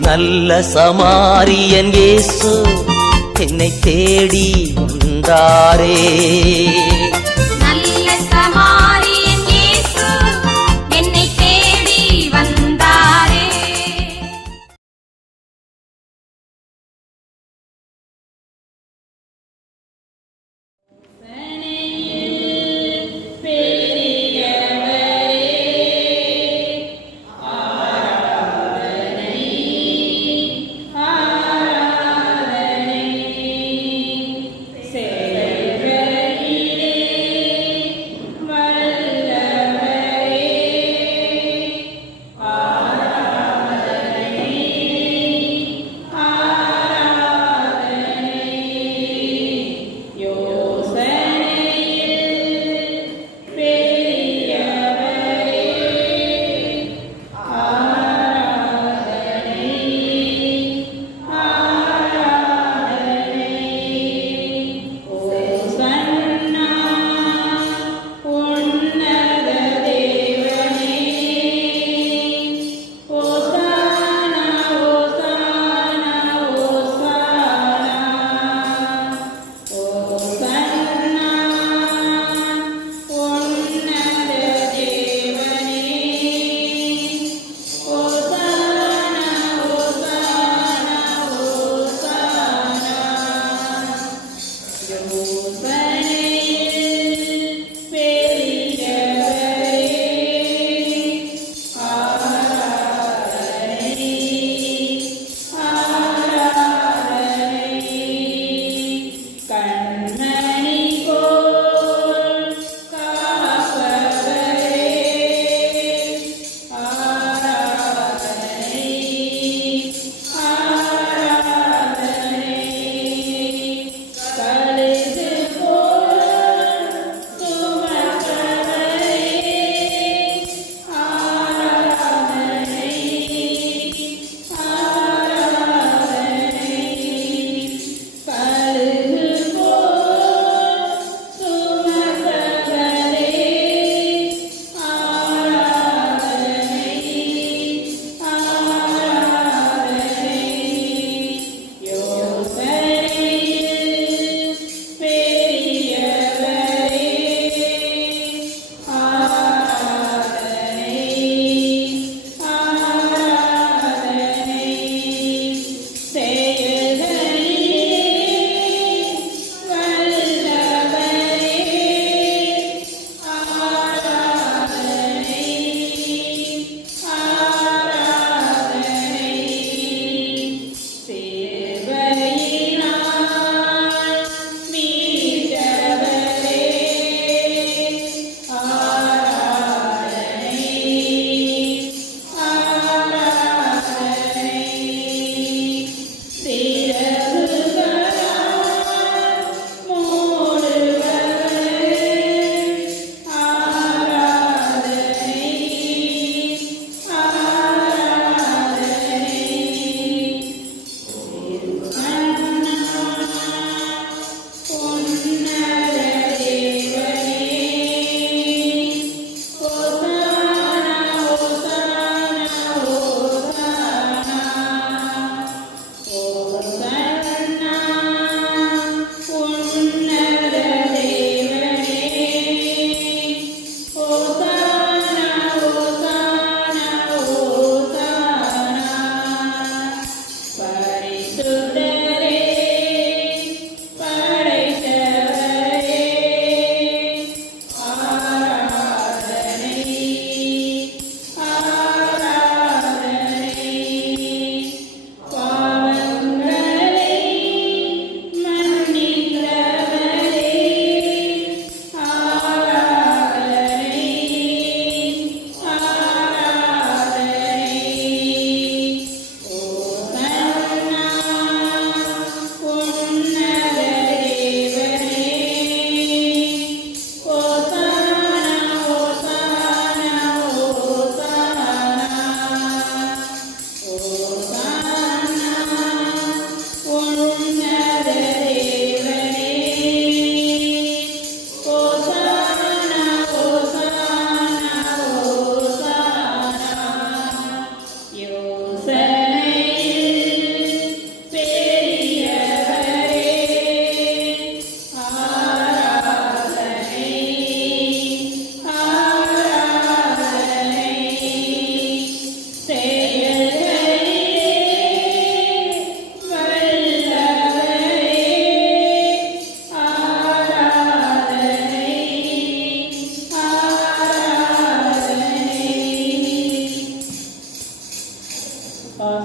நல்ல சமாரியன் இயேசு என்னை தேடி வந்தாரே. நல்ல சமாரியன் இயேசு என்னை தேடி வந்தாரே.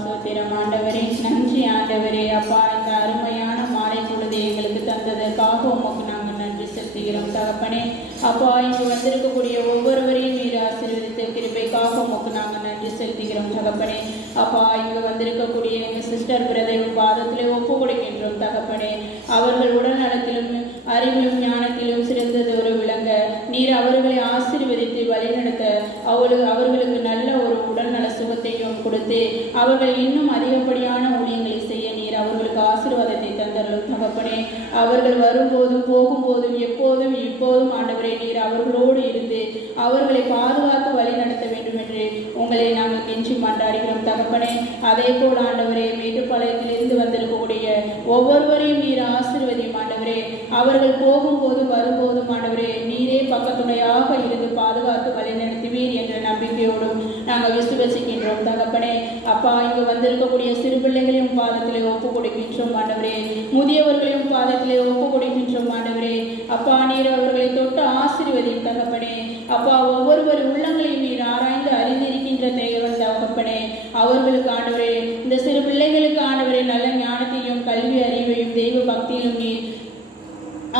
சோத்திரம் ஆண்டவரே. நன்றி ஆண்டவரே. அப்பா, இந்த அருமையான மாலை பொழுது எங்களுக்கு தந்ததற்காக உமக்கு நாங்கள் நன்றி செலுத்துகிறோம் தகப்பனே. அப்பா, இங்கு வந்திருக்கக்கூடிய ஒவ்வொருவரையும் நீர் ஆசீர்வதித்த கிருபைக்காக உமக்கு நாங்கள் நன்றி செலுத்துகிறோம் தகப்பனே. அப்பா, இங்கு வந்திருக்கக்கூடிய எங்கள் சிஸ்டர் பிரதர் பாதத்திலே ஒப்பு கொடுக்கின்றோம் தகப்பனே. அவர்கள் உடல் நலத்திலும் அறிவிலும் ஞானத்திலும் சிறந்தது ஒரு விளங்க நீர் அவர்களை ஆசீர்வதித்து வழிநடத்த அவர்களுக்கு நல்ல ஒரு உடல் நல சுகத்தையும் கொடுத்து அவர்கள் இன்னும் அதிகப்படியான ஊழியங்களை செய்ய நீர் அவர்களுக்கு ஆசீர்வாதத்தை தந்தருளும் தகப்பனே. அவர்கள் வரும்போதும் போகும்போதும் எப்போதும் இப்போதும் ஆண்டவரே நீர் அவர்களோடு இருந்து அவர்களை பாதுகாத்து வழி நடத்த வேண்டும் என்று உங்களை நாங்கள் கெஞ்சி மன்றாடுகிறோம் தகப்பனே. அதே போல் ஆண்டவரே, மேட்டுப்பாளையத்திலிருந்து வந்திருக்கக்கூடிய ஒவ்வொருவரையும் நீர் ஆசீர்வதியும் ஆண்டவரே. அவர்கள் போகும்போதும் வரும்போதும் ஆண்டவரே நீரே பக்கத்துணையாக இருந்து பாதுகாத்து வழி நடத்துவீர் என்ற நம்பிக்கையோடும் நாங்கள் விசுவசிக்கின்றோம் தகப்பனே. அப்பா, இங்கு வந்திருக்கக்கூடிய சிறு பிள்ளைகளையும் பாதத்திலே ஒப்பு கொடுக்கின்றோம் ஆண்டவரே. முதியவர்களையும் பாதத்திலே ஒப்பு கொடுக்கின்றோம் ஆண்டவரே. அப்பா, நீர் அவர்களை தொட்டு ஆசீர்வதியும் தகப்பனே. அப்பா, ஒவ்வொருவர் உள்ளங்களையும் நீர் ஆராய்ந்து அறிந்திருக்கின்ற தேவன் தகப்பனே. அவர்களுக்கு ஆண்டவரே, இந்த சிறு பிள்ளைகளுக்கு ஆண்டவரே நல்ல ஞானத்தையும் கல்வி அறிவையும் தெய்வ பக்தியிலும் நீர்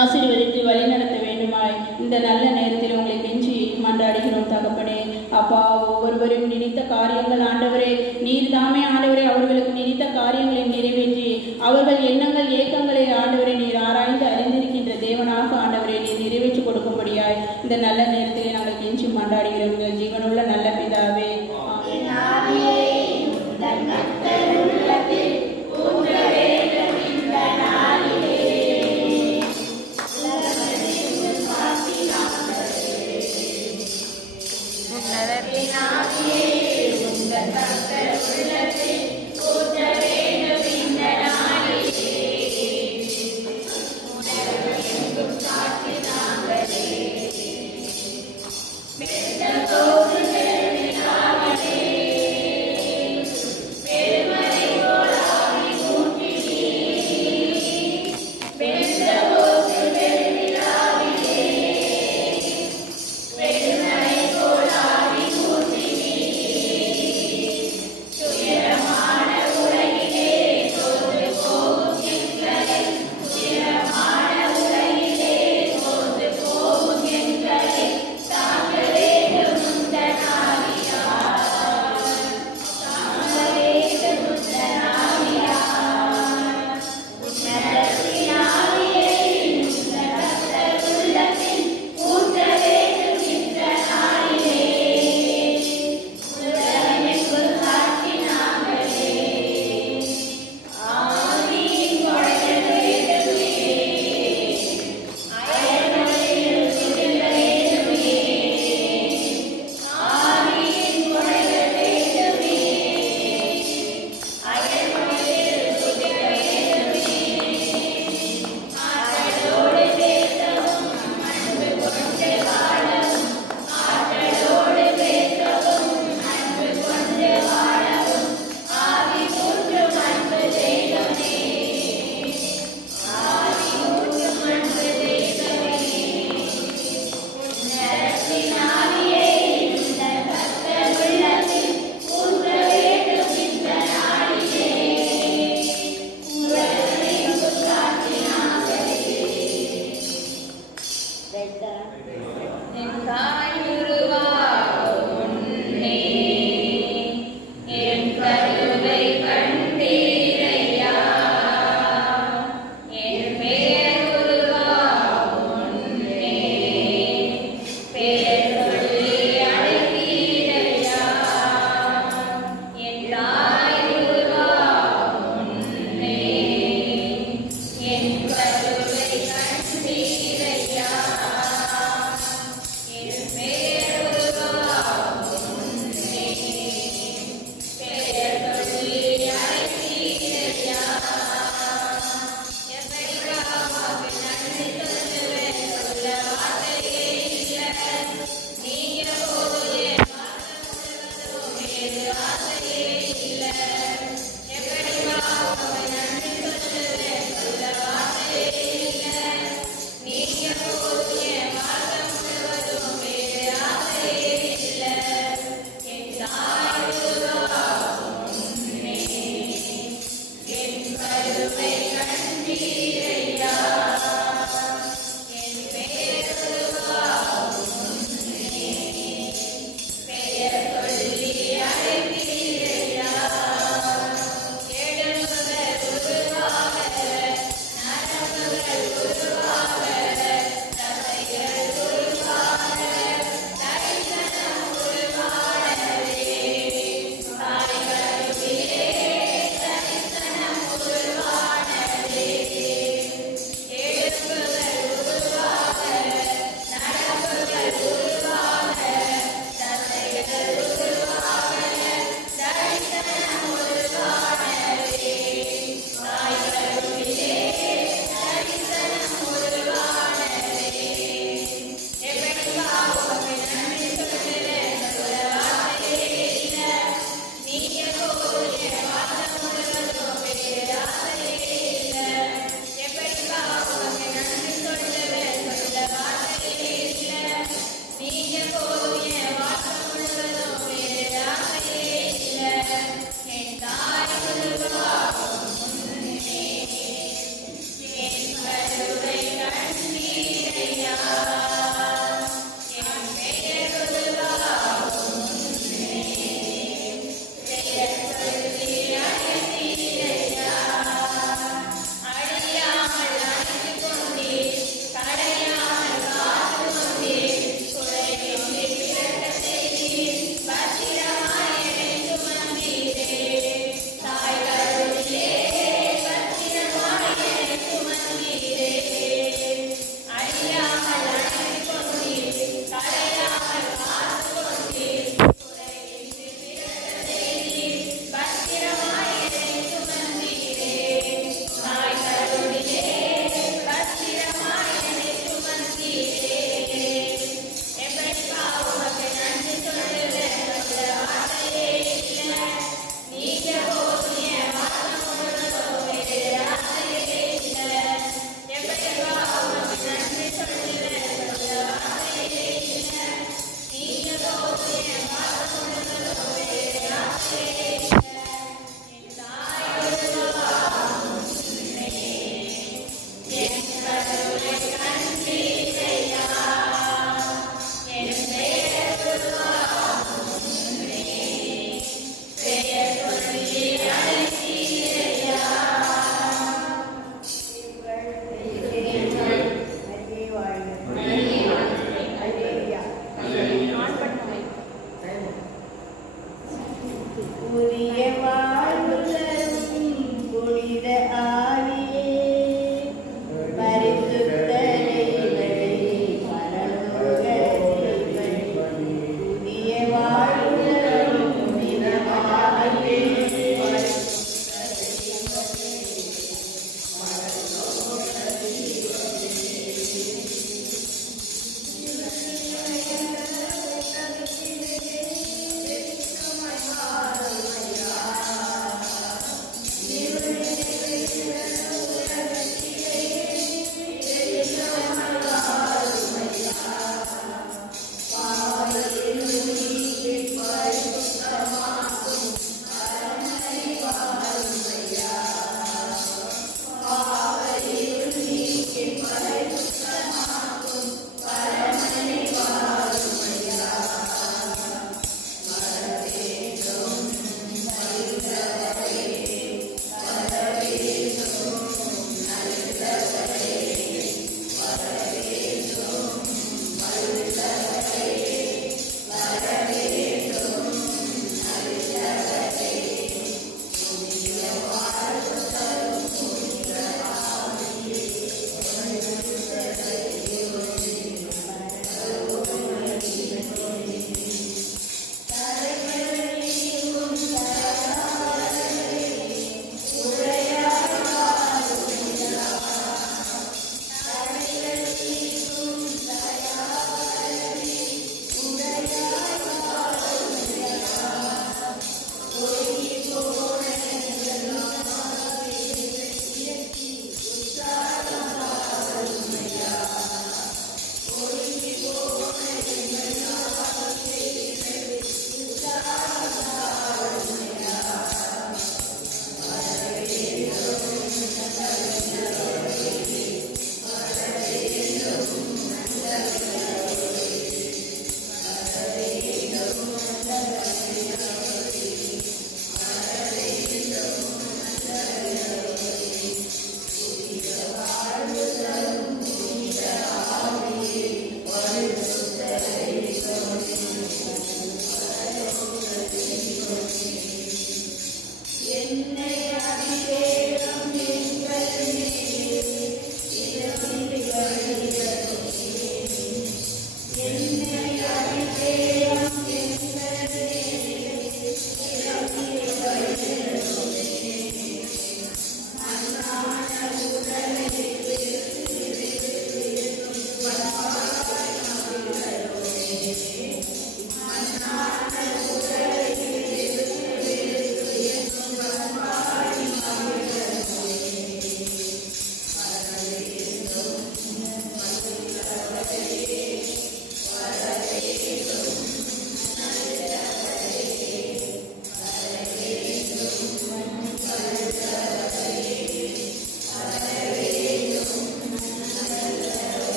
ஆசீர்வதித்து வழிநடத்த வேண்டுமாய் இந்த நல்ல நேரத்தில் உங்களை கெஞ்சி மன்றாடுகிறோம் தகப்பனே. அப்பா, ஒவ்வொருவரும் நினைத்த காரியங்கள் ஆண்டவரே நீர் தாமே ஆண்டவரே அவர்களுக்கு நினைத்த காரியங்களை நிறைவேற்றி அவர்கள் எண்ணங்கள் ஏக்கங்களை ஆண்டவரை நீர் ஆராய்ந்து அறிந்திருக்கின்ற தேவனாக ஆண்டவரை நீர் நிறைவேற்றி கொடுக்கும்படியாய் இந்த நல்ல நேரத்தில் நாங்கள் கெஞ்சி மன்றாடுகிறோம் ஜீவனுள்ள நல்ல பிதாவே.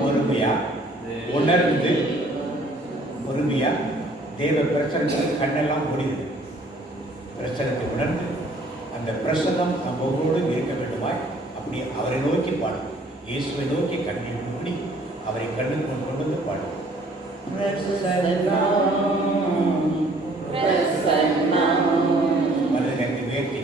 பொறுமையா உணர்ந்து பொறுமையா தேவ பிரசன்னத்தில் கண்ணெல்லாம் முடியுது. பிரசன்னத்தை உணர்ந்து அந்த பிரசன்னம் நம்மோடு இருக்க வேண்டுமாய் அப்படி அவரை நோக்கி பாடும். இயேசுவை நோக்கி கண்ணீர் மூடி அவரை கண்ணுக்கு கொண்டு வந்து பாடும். மனதிற்கு வேட்டி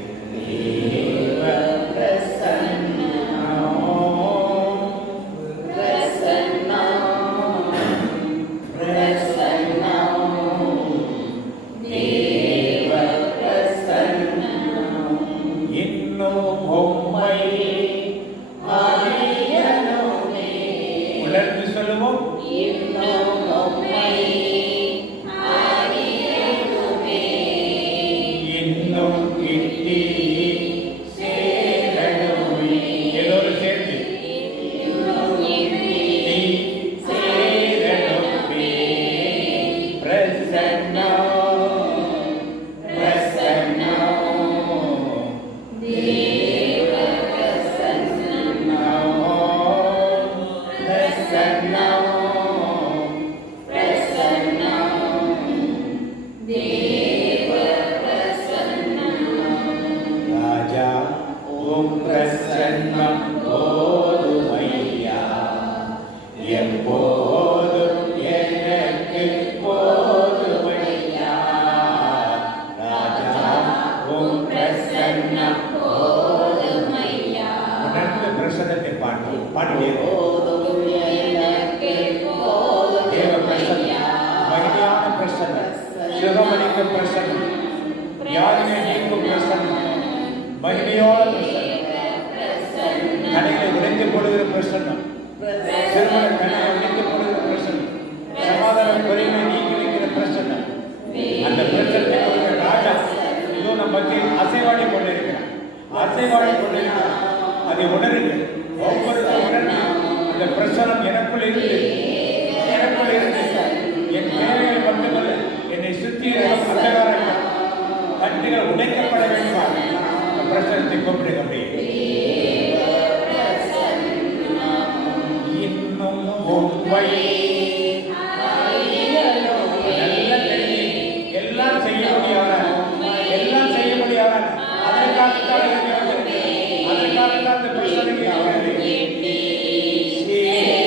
Yeah.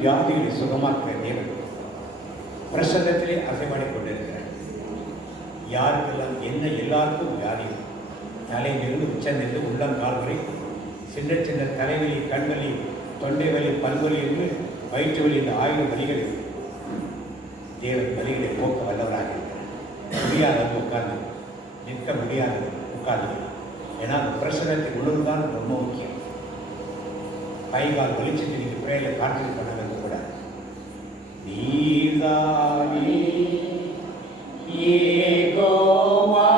வியாதிகளை சுகமாக்குற தேவன் பிரசன்னத்திலே அசைவாடி கொண்டிருக்கிறார். யாருக்கெல்லாம் என்ன, எல்லாருக்கும் வியாதி, தலையிலிருந்து உச்சந்திருந்து உள்ளங்கால் வரை சின்ன சின்ன தலைவலி, கண்வலி, தொண்டை வலி, பல்வலி என்று வயிற்று வலி, இந்த 1000 வலிகள் தேவன் வலிகளை போக்க வல்லவராக இருக்கிறார். முடியாதவங்க உட்கார்ந்து, நிற்க முடியாதது உட்கார்ந்து. ஏன்னா அந்த பிரசனத்தை உணர்வுதான் ரொம்ப முக்கியம். கைகால் வலிச்சுட்டு நீங்கள் பிரேயரில் கான்சன்ட்ரேட் பண்ண வைக்க கூடாது. நீதானே யெகோவா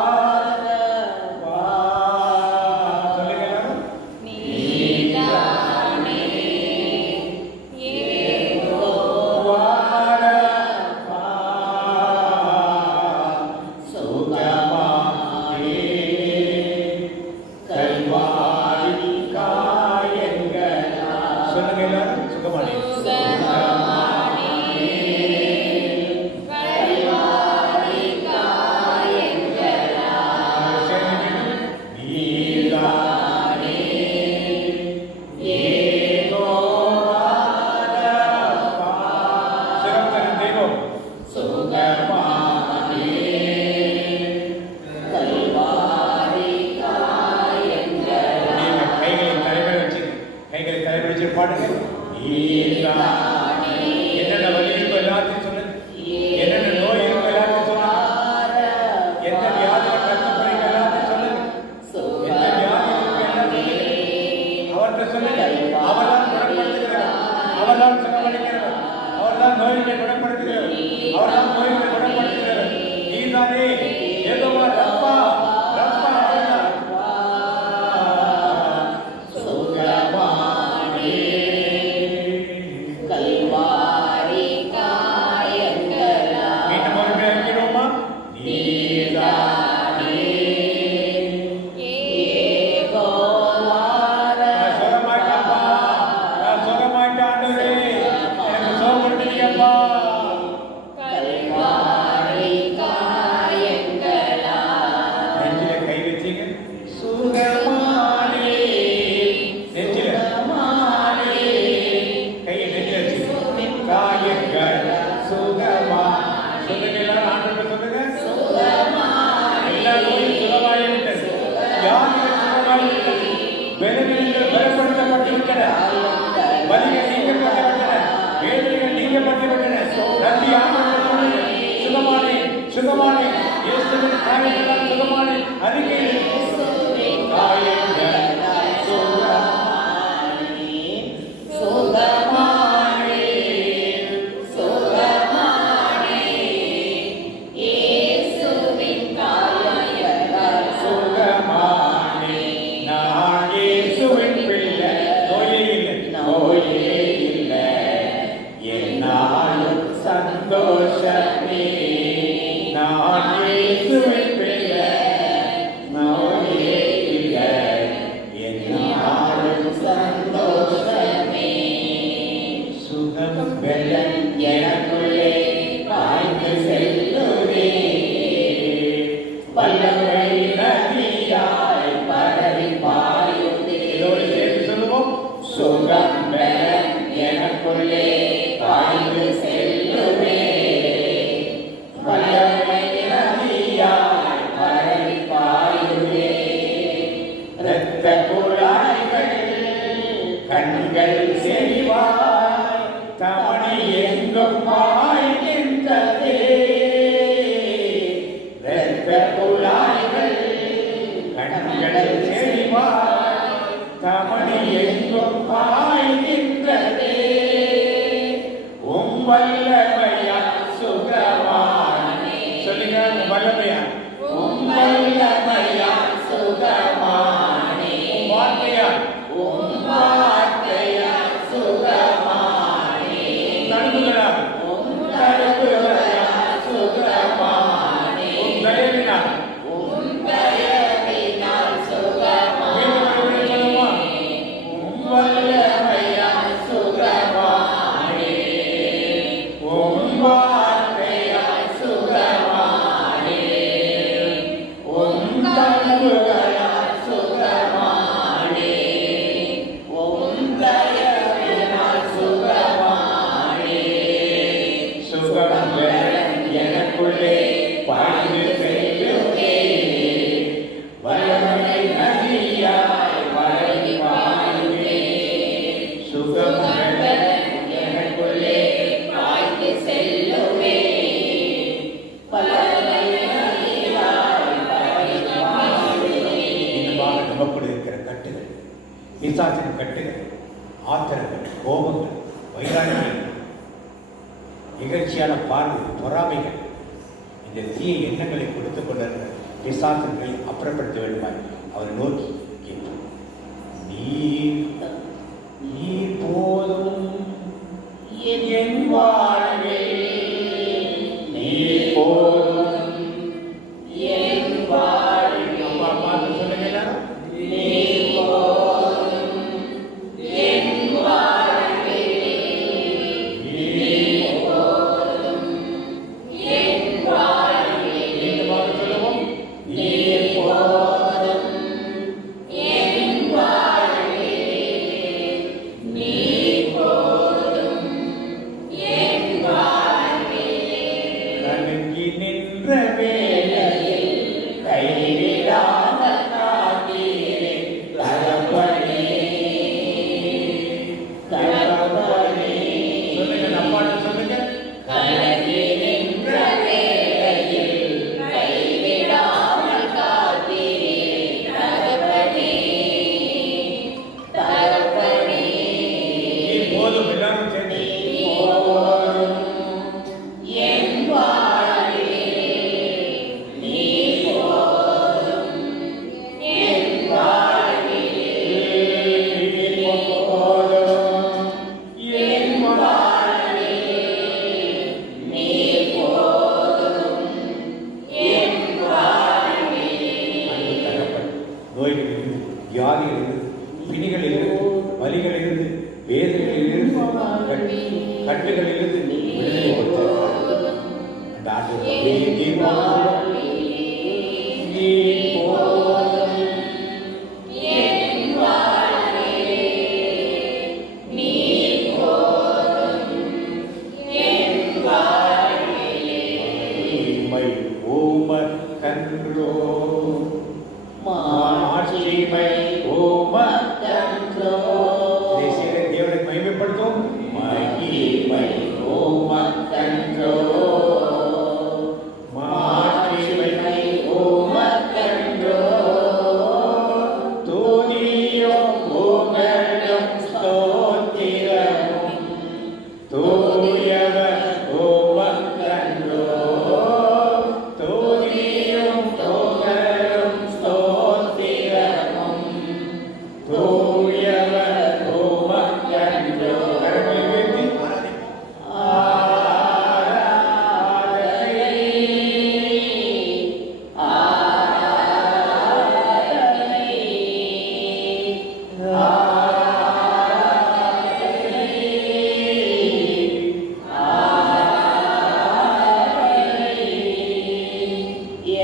பாடுங்க. என்னென்ன வலி இருக்கோ எல்லாத்தையும் சொல்லுங்க. என்னென்ன நோய் இருக்கோ எல்லாத்தையும் சொல்லுங்க. எந்த வியாதியை கஷ்டப்படுறீங்க எல்லாத்தையும் சொல்லுங்க. எந்த வியாதி இருக்கோ எல்லாத்தையும் அவர்கிட்ட சொல்லுங்க. அவர்தான் குணப்படுத்துகிறார், அவர்தான் சுகமளிக்கிறவர், அவர்தான் நோய்களை குணப்படுத்துகிறவர், அவர்தான் நோய்களை குணப்படுத்துகிறவர். நீதானே யெகோவா ரப்பா, ரப்பா அவர்தான். சுகமானே இயேசுவின் காயங்களால் சுகமானே அறிக்கை Hallelujah. பிசாசின் கட்டுகள், ஆத்திரங்கள், கோபங்கள், வைராக்கியம், இகழ்ச்சியான பார்வை, பொறாமைகள், இந்த தீய எண்ணங்களை கொடுத்துக் கொண்டிருக்கிற பிசாசன்களை அப்புறப்படுத்த வேண்டுமாய் அவரை நோக்கி கேட்பார். நீ போதும் என் வாழ்வே, நீ போதும் என் வாழ்வே. அப்பா பார்த்து சொல்லுங்க, நீ போதும் என் வாழ்வே, நீ போதும் என் வாழ்வே. இந்த மாதிரி சொல்லுவோம், நீ போதும் என் வாழ்வே, நீ போதும் என் வாழ்வே. கலங்கி நின்ற வேளையில் கைவிடாமல் காத்தீரே தகப்பனே, தகப்பனே. சொல்லுங்க, அப்பாட்ட சொல்லுங்க. கலங்கி நின்ற வேளையில் கைவிடாமல் காத்தீரே தகப்பனே, தகப்பனே. நீ போதும், எல்லாரும் சேர்ந்து போதும் என் வாழ்வே, நீ போதும் என் வாழ்வே, நீ போதும் என் வாழ்வே, நீ போதும் என் வாழ்வே. அன்பு தகப்பன், நோய்களிலிருந்து, வியாதிகளிலிருந்து, பிணிகளிலிருந்து, வலிகளிலிருந்து, வேதனைகளிலிருந்து, கட்டுகளிலிருந்து விடுதலை கொடுத்தார். அந்த ஆண்டு நீ போதும் என் வாழ்வே, நீ போதும் என் வாழ்வே. மகிமை உமக்கன்றோ, மாட்சிமை உமக்கன்றோ. தேசிய தேவனை மகிமைப்படுத்தும். மகிமை உமக்கன்றோ, மாட்சிமை உமக்கன்றோ. துதியும் புகழும் ஸ்தோத்திரமும் தூயவர் உமக்கன்றோ. துதியும் புகழும் ஸ்தோத்திரமும் தூயவர் உமக்கன்றோ. கரங்களை உயர்த்தி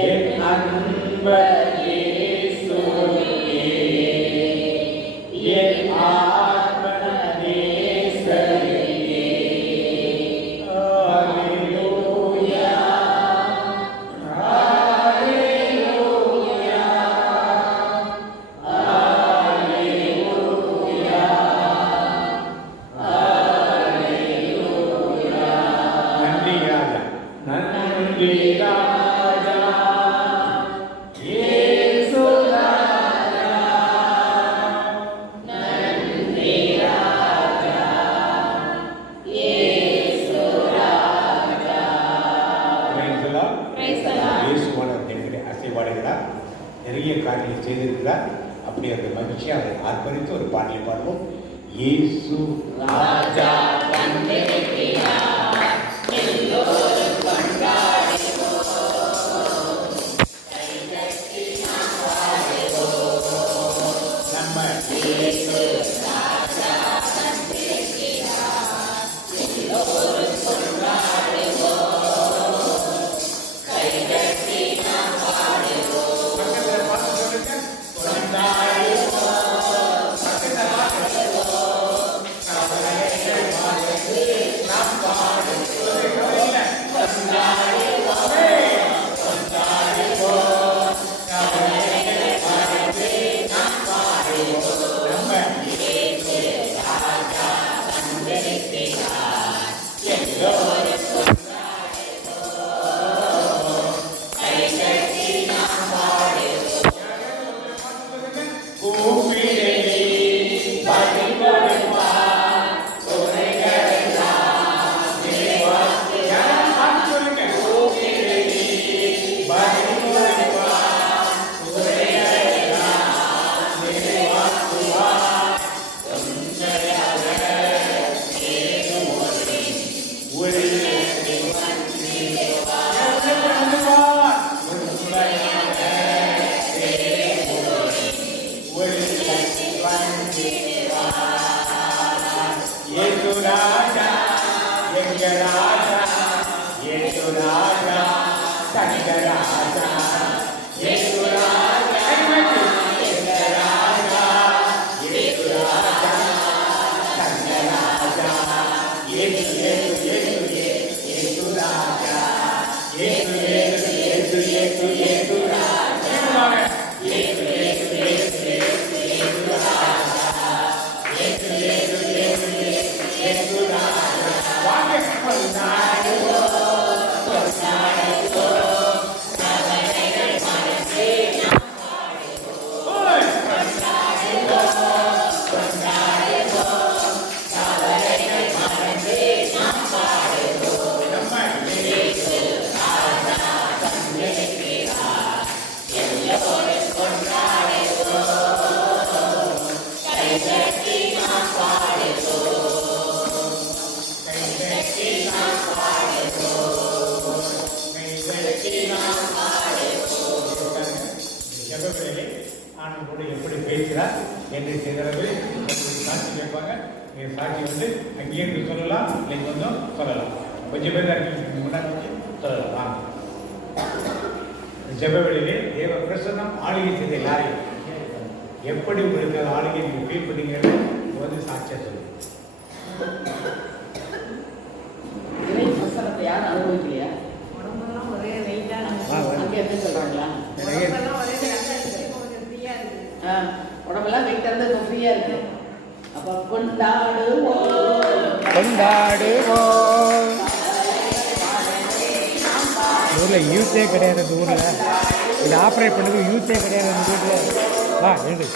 என் அன்பர் இயேசுவே, என் ஆத்ம நேசரே. அல்லேலூயா, அல்லேலூயா, அல்லேலூயா, அல்லேலூயா. நன்றி ராஜா, நன்றி ராஜா, இயேசு ராஜா, நன்றி ராஜா, இயேசு ராஜா. Praise the Lord. Praise the Lord. இயேசுவானவர் எங்களை அசைவாடுகிறார், நிறைய காரியங்களை செய்திருக்கிறார். அப்படி அந்த மகிழ்ச்சியை அதை ஆர்ப்பரித்து ஒரு பாடலை பாடுவோம். இயேசு ராஜா வந்திருக்கிறார், எல்லோரும் கொண்டாடுவோம். நம்ம இயேசு ராஜா வந்திருக்கிறார், எல்லோரும் கொண்டாடுவோம். கைதட்டி நாம் பாடுவோம். பக்கத்துல பார்த்து சொல்லுங்க. கொண்டாடுவோம். பக்கத்துல பாடுவோம். கவலைகள் மறந்து நாம் பாடுவோம். கவலையில்லை. கொண்டாடுவோம். கொண்டாடுவோம். கவலைகள் மறந்து நாம் பாடுவோம். நம்ம இயேசு ராஜா வந்திருக்கிறார், எல்லோரும் கொண்டாடுவோம். கைதட்டி நாம் பாடுவோம். கூப்பிடே ஜெபவேளை ஆனந்தோடு எப்படி பேசுகிறார் என்று சிலரது சாட்சி கேட்பாங்க. சாட்சி வந்து அங்கேயிருந்து சொல்லலாம், இன்னைக்கு வந்தும் சொல்லலாம். கொஞ்சம் பேர் முன்னாடி சொல்லலாம். ஜெபவேளையிலே தேவ பிரசன்னம் ஆளுகை செய்த எல்லாரையும் எப்படி உங்களுக்கு ஆளுகை நீங்கள் ஃபீல் பண்ணீங்கிறது வந்து சாட்சியாக சொல்லுங்க. யாரும் அனுபவிக்கலையா? உடம்பெல்லாம் ஒரே வெயிட்டான அங்கே எப்படி சொல்றாங்களா? உடம்பெல்லாம் ஒரே வெயிட்டாக ஃப்ரீயா இருக்கு. உடம்பெல்லாம் வெயிட் இருந்து இப்போ ஃப்ரீயா இருக்கு. அப்போ கொண்டாடுவோம் ஊரில் யூத்தே கிடையாது. இந்த ஊரில் இது ஆப்ரேட் பண்ணது யூத்தே கிடையாது. இந்த ஊரில் வா எழுது.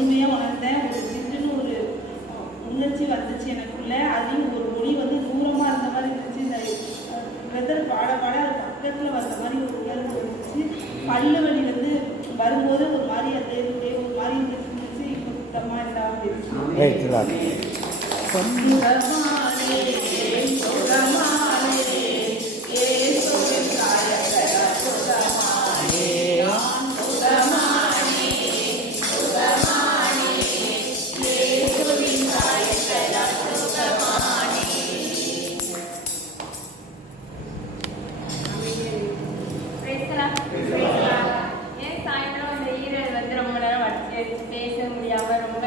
உண்மையாக உணர்ந்தேன். ஒரு சின்ன ஒரு உணர்ச்சி வந்துச்சு எனக்குள்ள. அதையும் ஒரு மொழி வந்து தூரமாக இருந்த மாதிரி இருந்துச்சு. இந்த வெதர் பாட பாட அது பக்கத்தில் வந்த மாதிரி ஒரு உணர்வு இருந்துச்சு. பல்லு வலி வந்து வரும்போது ஒரு மாதிரி அந்த ஒரு மாதிரி இருந்துச்சு. இப்போ சுத்தமாக இல்லாமல் இருந்துச்சு. பேச முடியாம ரொம்ப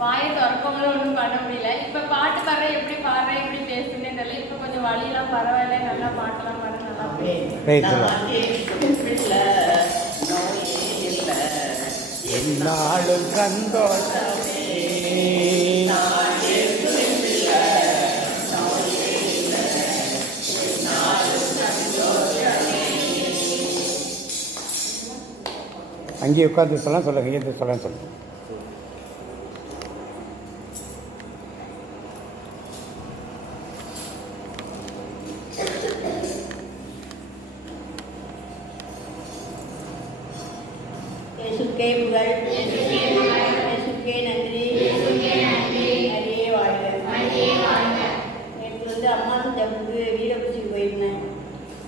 வாயை திறக்கவங்களும் ஒன்றும் பண்ண முடியல. இப்ப பாட்டு பாடுறேன், எப்படி பாடுறேன், எப்படி பேசுறேன்னு தெரியல. இப்ப கொஞ்சம் வழியெல்லாம் பரவாயில்ல, நல்லா பாட்டெல்லாம் பாட நல்லா என்னாலும் சந்தோஷமே. அங்கேயே உட்காந்து சொல்லலாம் சொல்லுங்க. இங்கே சொல்லலாம் சொல்லுங்க. இயேசுக்கே புகழ், இயேசுக்கே நன்றி, அரியே வாழ்க. நேற்று வந்து அம்மாவுக்கு ஜபத்துக்கு வீரபூச்சிக்கு போயிருந்தேன்.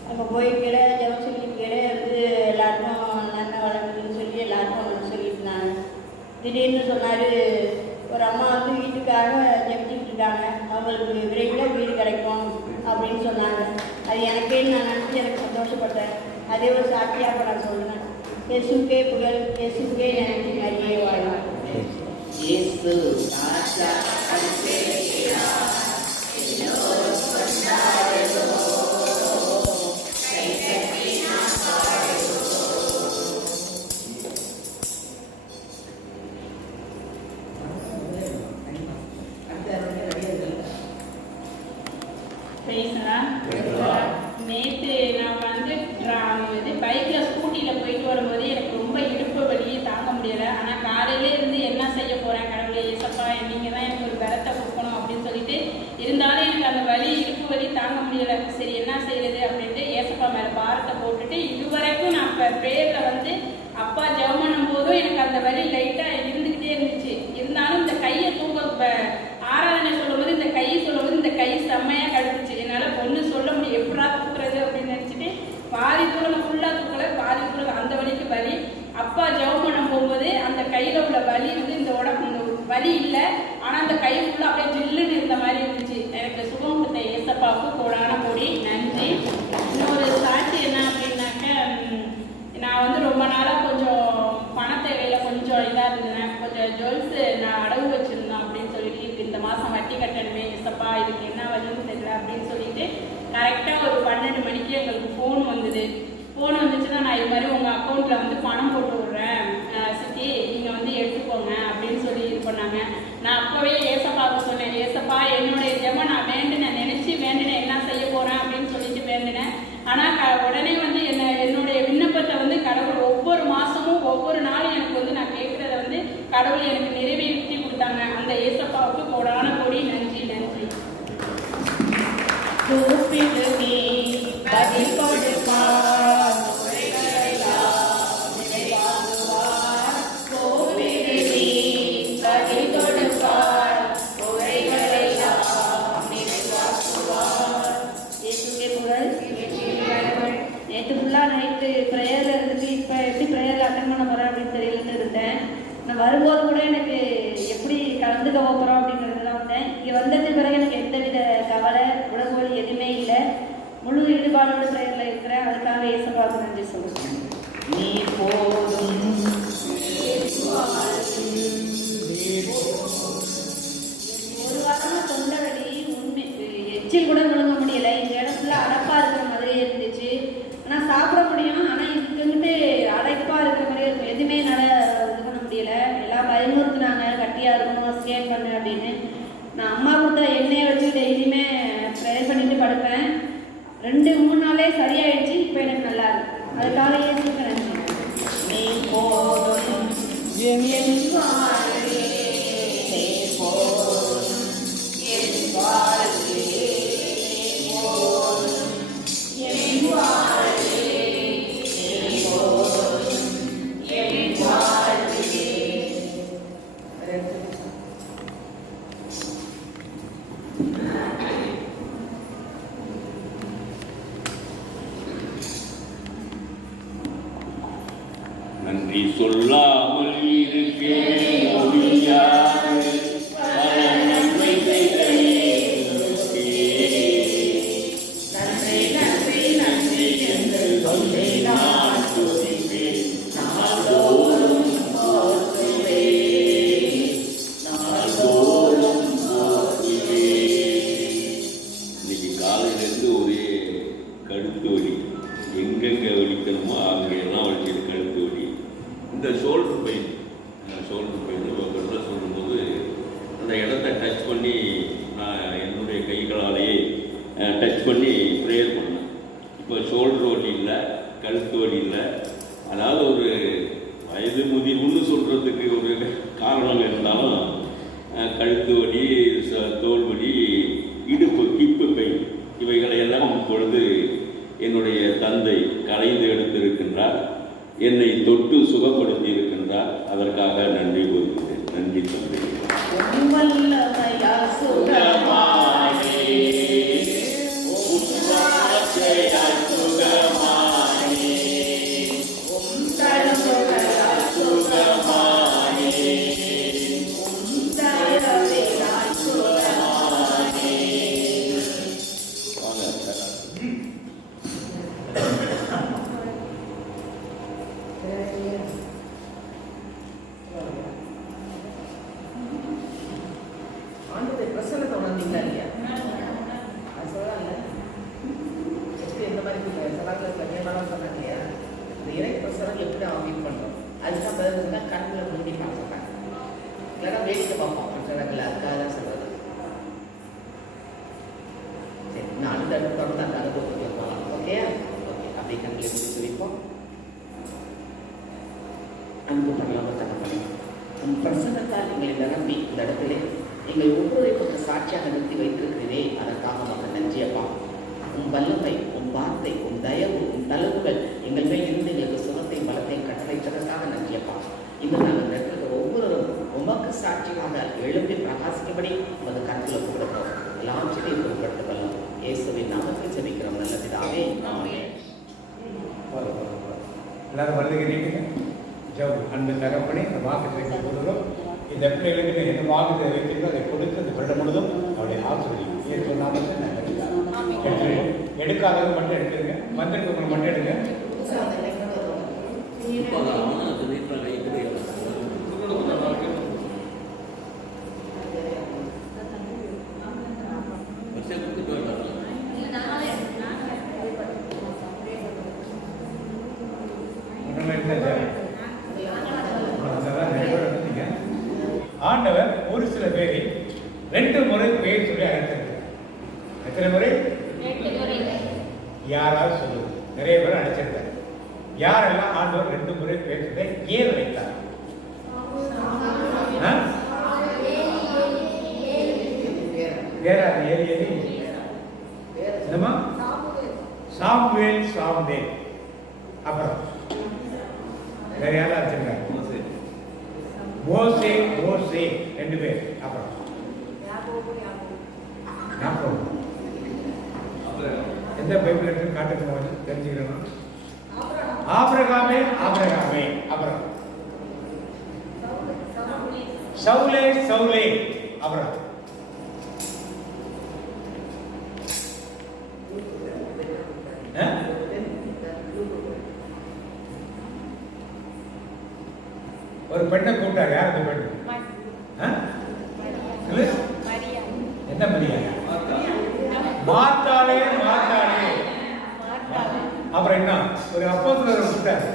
அங்கே போய்க்கிட ஜபம் சொல்லிக்கிட வந்து எல்லாருக்கும் நன்மை வளர்க்குதுன்னு சொல்லி எல்லாருக்கும் ஒன்று சொல்லிட்டு இருந்தாங்க. திடீர்னு சொன்னார், ஒரு அம்மா வந்து வீட்டுக்காக ஜபிச்சுட்டு இருக்காங்க, அவங்களுக்கு விரைவில் வீடு கிடைக்கும் அப்படின்னு சொன்னாங்க. அது எனக்கேன்னு நான் நினச்சி எனக்கு சந்தோஷப்பட்டேன். அதே ஒரு சாட்சியாக நான் சொல்லுவேன். இயேசுக்கே புகழ், இயேசுக்கே நன்றி, அரியே வாழ்க. இயேசு நேற்று நான் வந்து பைக்கில் ஸ்கூட்டியில் போயிட்டு வரும்போது எனக்கு ரொம்ப இடுப்பு வலியே தாங்க முடியலை. ஆனால் காலையிலே இருந்து என்ன செய்ய போகிறேன், கடவுளே ஏசப்பா நீங்கள் தான் எனக்கு ஒரு பலத்தை கொடுக்கணும் அப்படின்னு சொல்லிட்டு இருந்தாலும் எனக்கு அந்த வலி இடுப்பு வலி தாங்க முடியலை. ஜுவல்ஸு நான் அடகு வச்சுருந்தோம் அப்படின்னு சொல்லிட்டு இந்த மாதம் வட்டி கட்டணுமே ஏசப்பா, இதுக்கு என்ன வழின்னு தெரியல அப்படின்னு சொல்லிட்டு கரெக்டாக ஒரு 12 மணிக்கு எங்களுக்கு ஃபோன் வந்தது. ஃபோன் வந்துச்சுன்னா நான் இது மாதிரி உங்கள் அக்கௌண்ட்டில் வந்து பணம் போட்டு விட்றேன் சித்தி, நீங்கள் வந்து எடுத்துக்கோங்க அப்படின்னு சொல்லி இது பண்ணாங்க. நான் அப்போவே ஏசப்பாவுக்கு சொன்னேன், ஏசப்பா என்னுடைய ஜெபம் நான் நினச்சி வேண்டினேன் என்ன செய்ய போகிறேன் அப்படின்னு சொல்லிட்டு வேண்டினேன். ஆனால் உடனே வந்து என்னுடைய விண்ணப்பத்தை வந்து கடவுள் ஒவ்வொரு மாதமும் ஒவ்வொரு நாளும் எனக்கு வந்து நான் கேட்குறத வந்து கடவுள் எனக்கு நிறைவேற்றி கொடுத்தாங்க. அந்த ஏசப்பாவுக்கு கோடான கோடி நன்றி நன்றி. நேற்று ஃபுல்லாக நைட்டு ப்ரேயரில் இருந்துட்டு இப்போ எப்படி ப்ரேயரில் அட்டன் பண்ண போகிறேன் அப்படின்னு தெரியலன்னு இருந்தேன். நான் வரும்போது கூட எனக்கு எப்படி கலந்துக்க போகிறோம் அப்படிங்கிறது தான் வந்தேன். இங்கே வந்தது பிறகு எனக்கு எந்தவித கவலை உடம்புகள் எதுவுமே இல்லை. முழு ஈடுபாடோட ப்ரேயரில் இருக்கிறேன். அதுக்காக ஏசப்பாவுக்கு நன்றி சொல்லுவேன். நீ போதும் ஒரு வாரமாக தொண்டை வலி, உண்மை எச்சில் கூட முழுங்க முடியலை. இந்த இடத்துல அடைப்பாக இருக்கிற மாதிரியே இருந்துச்சு. ஆனால் சாப்பிட முடியும், ஆனால் இதுக்கிட்டு அடைப்பாக இருக்கிற மாதிரியே இருக்கும். எதுவுமே என்னால் இது பண்ண முடியலை. எல்லாம் பயமுறுத்துனாங்க, கட்டியாக இருக்கும் ஸ்கேன் பண்ணு அப்படின்னு. நான் அம்மா கொடுத்த எண்ணெயை வச்சு டெய்லியுமே ப்ரேயர் பண்ணிட்டு படுப்பேன். 2-3 நாளே சரியாயிடுச்சு. இப்போ எனக்கு நல்லா இருக்கு. அதுக்காக ஏசுக்கு நன்றி. நீ போதும் என் வாழ்வே, நீ போதும் என் வாழ்வே, நீ போதும் என் வாழ்வே, நீ போதும் என் வாழ்வே. நன்றி சொல்லாமல் இருக்கே முடியாது பல நன்மை செய்த இயேசுவுக்கே. நன்றி நன்றி நன்றி என்று சொல்லி நான் துதிப்பேன். நாள்தோறும் போற்றுவேன், நாள்தோறும் போற்றுவேன். இன்னைக்கு காலையிலேருந்து ஒரே கழுத்து வலி, எங்கெங்கே வலிக்கணுமோ அங்கெல்லாம் வலிக்கிது கழுத்து வலி. இந்த ஷோல்டர் பெயின் பிரதர் சொல்லும்போது அந்த இடத்த டச் பண்ணி நான் என்னுடைய கைகளாலேயே டச் பண்ணி ப்ரேயர் பண்ணேன். இப்போ ஷோல்டர் வலி இல்லை, கழுத்து வலி இல்லை. அதாவது ஒரு வயது முதிர்வுன்னு சொல்கிறதுக்கு ஒரு காரணம் இருந்தாலும் கழுத்து வலி, தோல் வலி, இடுப்பு ஹிப்பு பெயின் இவைகளையெல்லாம் இப்பொழுது என்னுடைய தந்தை கலைந்து எடுத்திருக்கின்றார். என்னை தொட்டு சுகப்படுத்தி இருக்கின்றார். அதற்காக நன்றி கூறுகிறேன். நன்றி தந்தை. வல்லமையால் சுகமானே, வார்த்தையால் சுகமானே, தழும்புகளால் சுகமானே, தயவினால் சுகமானே. ஆண்டவருடைய பிரசன்னத்தை உணர்ந்தீங்களா இல்லையா? அது சொல்லல எப்படி எந்த மாதிரி சலாக்கில் கல்யாணம் சொன்னாங்க இல்லையா? இந்த இறை பிரசனம் எப்படி அவங்க மீட் பண்ணுறோம் அதுதான் பதில் கண்ணில் முந்தி பார்த்துருக்காங்க. இல்லைன்னா வேடிக்கை பார்ப்போம் மற்றவர்கள். அதுக்காக தான் சொல்கிறது. சரி, நான் அடுத்த தொடர்ந்து அந்த அனுபவத்துக்கு போகலாம். ஓகே ஓகே அப்படியே கண்ணில் எப்படி குறிப்போம். அன்பு பண்ணலாம தகப்பனே, உன் பிரசன்னத்தால் எங்களை நிரம்பி இந்த இடத்திலே எங்கள் ஒவ்வொரு பக்கம் சாட்சியாக நிறுத்தி வைத்திருக்கிறதே, அதற்காக மக்கள் நன்றியப்பா. உன் வல்லமை, உன் வார்த்தை, உன் தயவு, உன் தளவுகள் எங்கள் மேல் இருந்து எங்களுக்கு சுகத்தையும் பலத்தையும் கட்டளைத்ததற்காக நன்றியப்பா. இன்று நாங்கள் நடக்கிற ஒவ்வொருவரும் உமக்கு சாட்சியாக எழுப்பி பிரகாசிக்கும்படி உமது கருத்தில் கொடுக்கிறோம். எல்லாவற்றையும் பொருட்படுத்த வல்லம் இயேசுவின் நாமத்தில் ஜெபிக்கிறோம் நல்ல பிதாவே. ஆமென். எல்லாரும் வருதுகிறீங்க. அன்பு தகப்பனே, இந்த வாக்கு வைத்து கொடுக்கிறோம். இந்த பிள்ளைகளுக்கு என்ன வாக்கு வைத்தீர்களோ அதை கொடுத்து இந்த வருடம் முழுதும் அவருடைய ஆசிரியர் இயற்கை நாமத்தில் எடுக்காதவங்க மட்டும் எடுத்துருங்க, வந்திருக்கவங்க மட்டும் எடுங்க. இப்போ ஆண்டவர் ஒரு சில பேரை 2 முறை பெயர் சொல்லி அழைத்திருக்கிறார். எத்தனை முறை? 2 முறை. யாராவது சொல்லுங்க. நிறைய பேர் அழைச்சிருக்காரு. யாரெல்லாம் ஆண்டவர் 2 முறை பெயர் சொல்லி ஏன் அழைத்தார்? Samuel Samuel. அப்புறம் வேற யாரும் அழைச்சிருக்காரு? மோசே மோசே 2 பேர். அப்புறம் எந்த பைபிள் எடுத்து காட்டுக்கு தெரிஞ்சுக்கிறோம். ஆபிரகாமே ஆபிரகாமே. அப்புறம் சவுலே சவுலே. அப்புறம் ஒரு பெண்ணை கூப்பிட்டார். யார் அந்த பெண்? என்ன மரியா? மாத்தாளே மாத்தாளே. அப்புறம் என்ன? ஒரு அப்போஸ்தலரை கூப்பிட்டார்.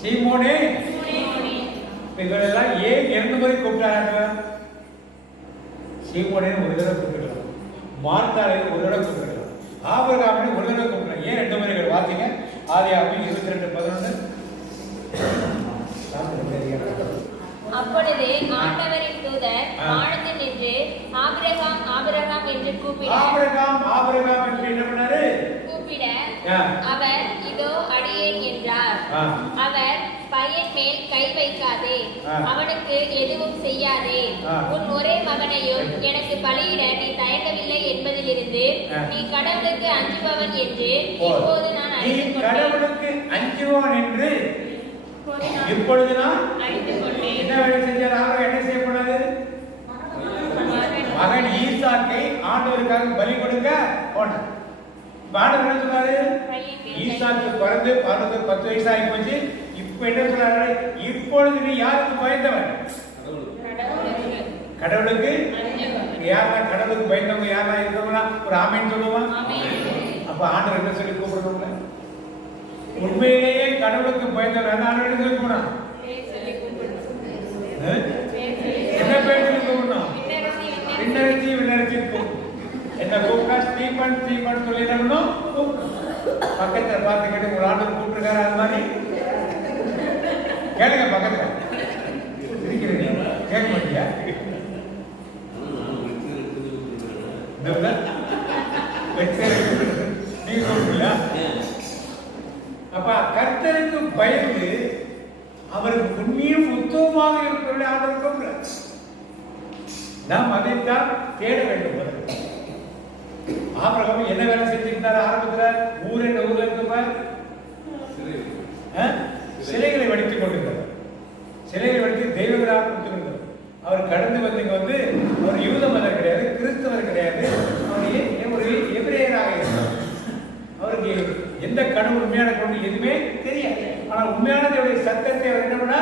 சீமோனே. இவரெல்லாம் ஏன் 2 முறை கூப்பிட்டாங்க? சீமோனே ஒரு தடவை கூப்பிட்டுக்கலாம், மார்த்தாளே ஒரு தடவை கூப்பிட்டுக்கலாம், ஆபிரகாமே ஒரு தடவை கூப்பிடலாம். ஏன் 2 முறைகள்? வாசிங்க. ஆதியாகமம் 22:11. அப்பொழுது ஆண்டவரின் தூதர் வானத்தில் நின்று ஆபிரகாம் ஆபிரகாம் என்று கூப்பிட, ஆபிரகாம் ஆபிரகாம் என்று என்ன பண்ணாரு? கூப்பிட அவர் இதோ அடியேன் என்றார். அவர் பையன் மேல் கை வைக்காதே, அவனுக்கு எதுவும் செய்யாதே, உன் ஒரே மகனையும் எனக்கு பலியிட நீ தயங்கவில்லை என்பதிலிருந்து நீ கடவுளுக்கு அஞ்சுபவன் என்று இப்போது நான் அறிந்து கொண்டேன். கடவுளுக்கு அஞ்சுபவன் என்று இப்பொழுது நான் அறிந்து கொண்டேன். என்ன வேலை செஞ்சார்? ஆண்டவர் என்ன செய்ய போனாரு? மகன் ஈசாக்கை ஆண்டவருக்காக பலி கொடுங்க போனார். ஆண்டவர் என்ன சொன்னாரு? ஈசாக்கு பிறந்து 10 வயசு ஆகி போச்சு. இப்ப என்ன சொல்றாரு? இப்பொழுது நீ யாருக்கு பயந்தவன்? கடவுளுக்கு. யாரா கடவுளுக்கு பயந்தவங்க? யாரா இருந்தவங்களா? ஒரு ஆமேன்னு சொல்லுவான். அப்ப ஆண்டவர் என்ன சொல்லி கூப்பிடுறவங்க? உண்மையிலேயே கடவுளுக்கு பயந்தவன் ஆண்டவர் என்ன சொல்லி கூப்பிடணும்? என்ன பேர் சொல்லி கூப்பிடணும்? விண்ணரசி விண்ணரசி. என்ன கூப்பிட்டா ஸ்டீபன் ஸ்டீபன் சொல்லிடணும். பக்கத்துல பார்த்துக்கிட்டு ஒரு ஆண்டவர் கூப்பிட்டுருக்காரு. அது மாதிரி கேளுங்க. பக்கத்துல இருக்கிறீங்க, கேட்க மாட்டியா? நீங்க கூப்பிடல. அப்ப கர்த்தருக்கு பயந்து அவருக்கு உண்மையும் உத்தமமாக இருக்கிற ஆண்டவர் கூப்பிடுறார். நாம் அதைத்தான் தேட வேண்டும். ஆபிரகாம் என்ன வேலை செஞ்சிருந்தார்? ஆரம்பத்துல ஊர் என்ற ஊர்ல இருந்தவர் சிலைகளை வடித்துக் கொண்டிருந்தார். சிலைகளை வடித்து தெய்வங்களாக கொடுத்திருந்தார். அவர் கடந்து வந்தீங்க அவர் யூத மதம் கிடையாது, கிறிஸ்தவர் கிடையாது, அவர் ஒரு எபிரேயராக இருந்தார். அவருக்கு எந்த கடவுள் உண்மையான கடவுள் எதுவுமே தெரியாது. ஆனால் உண்மையான தேவனுடைய சத்தத்தை அவர் என்ன பண்ணா?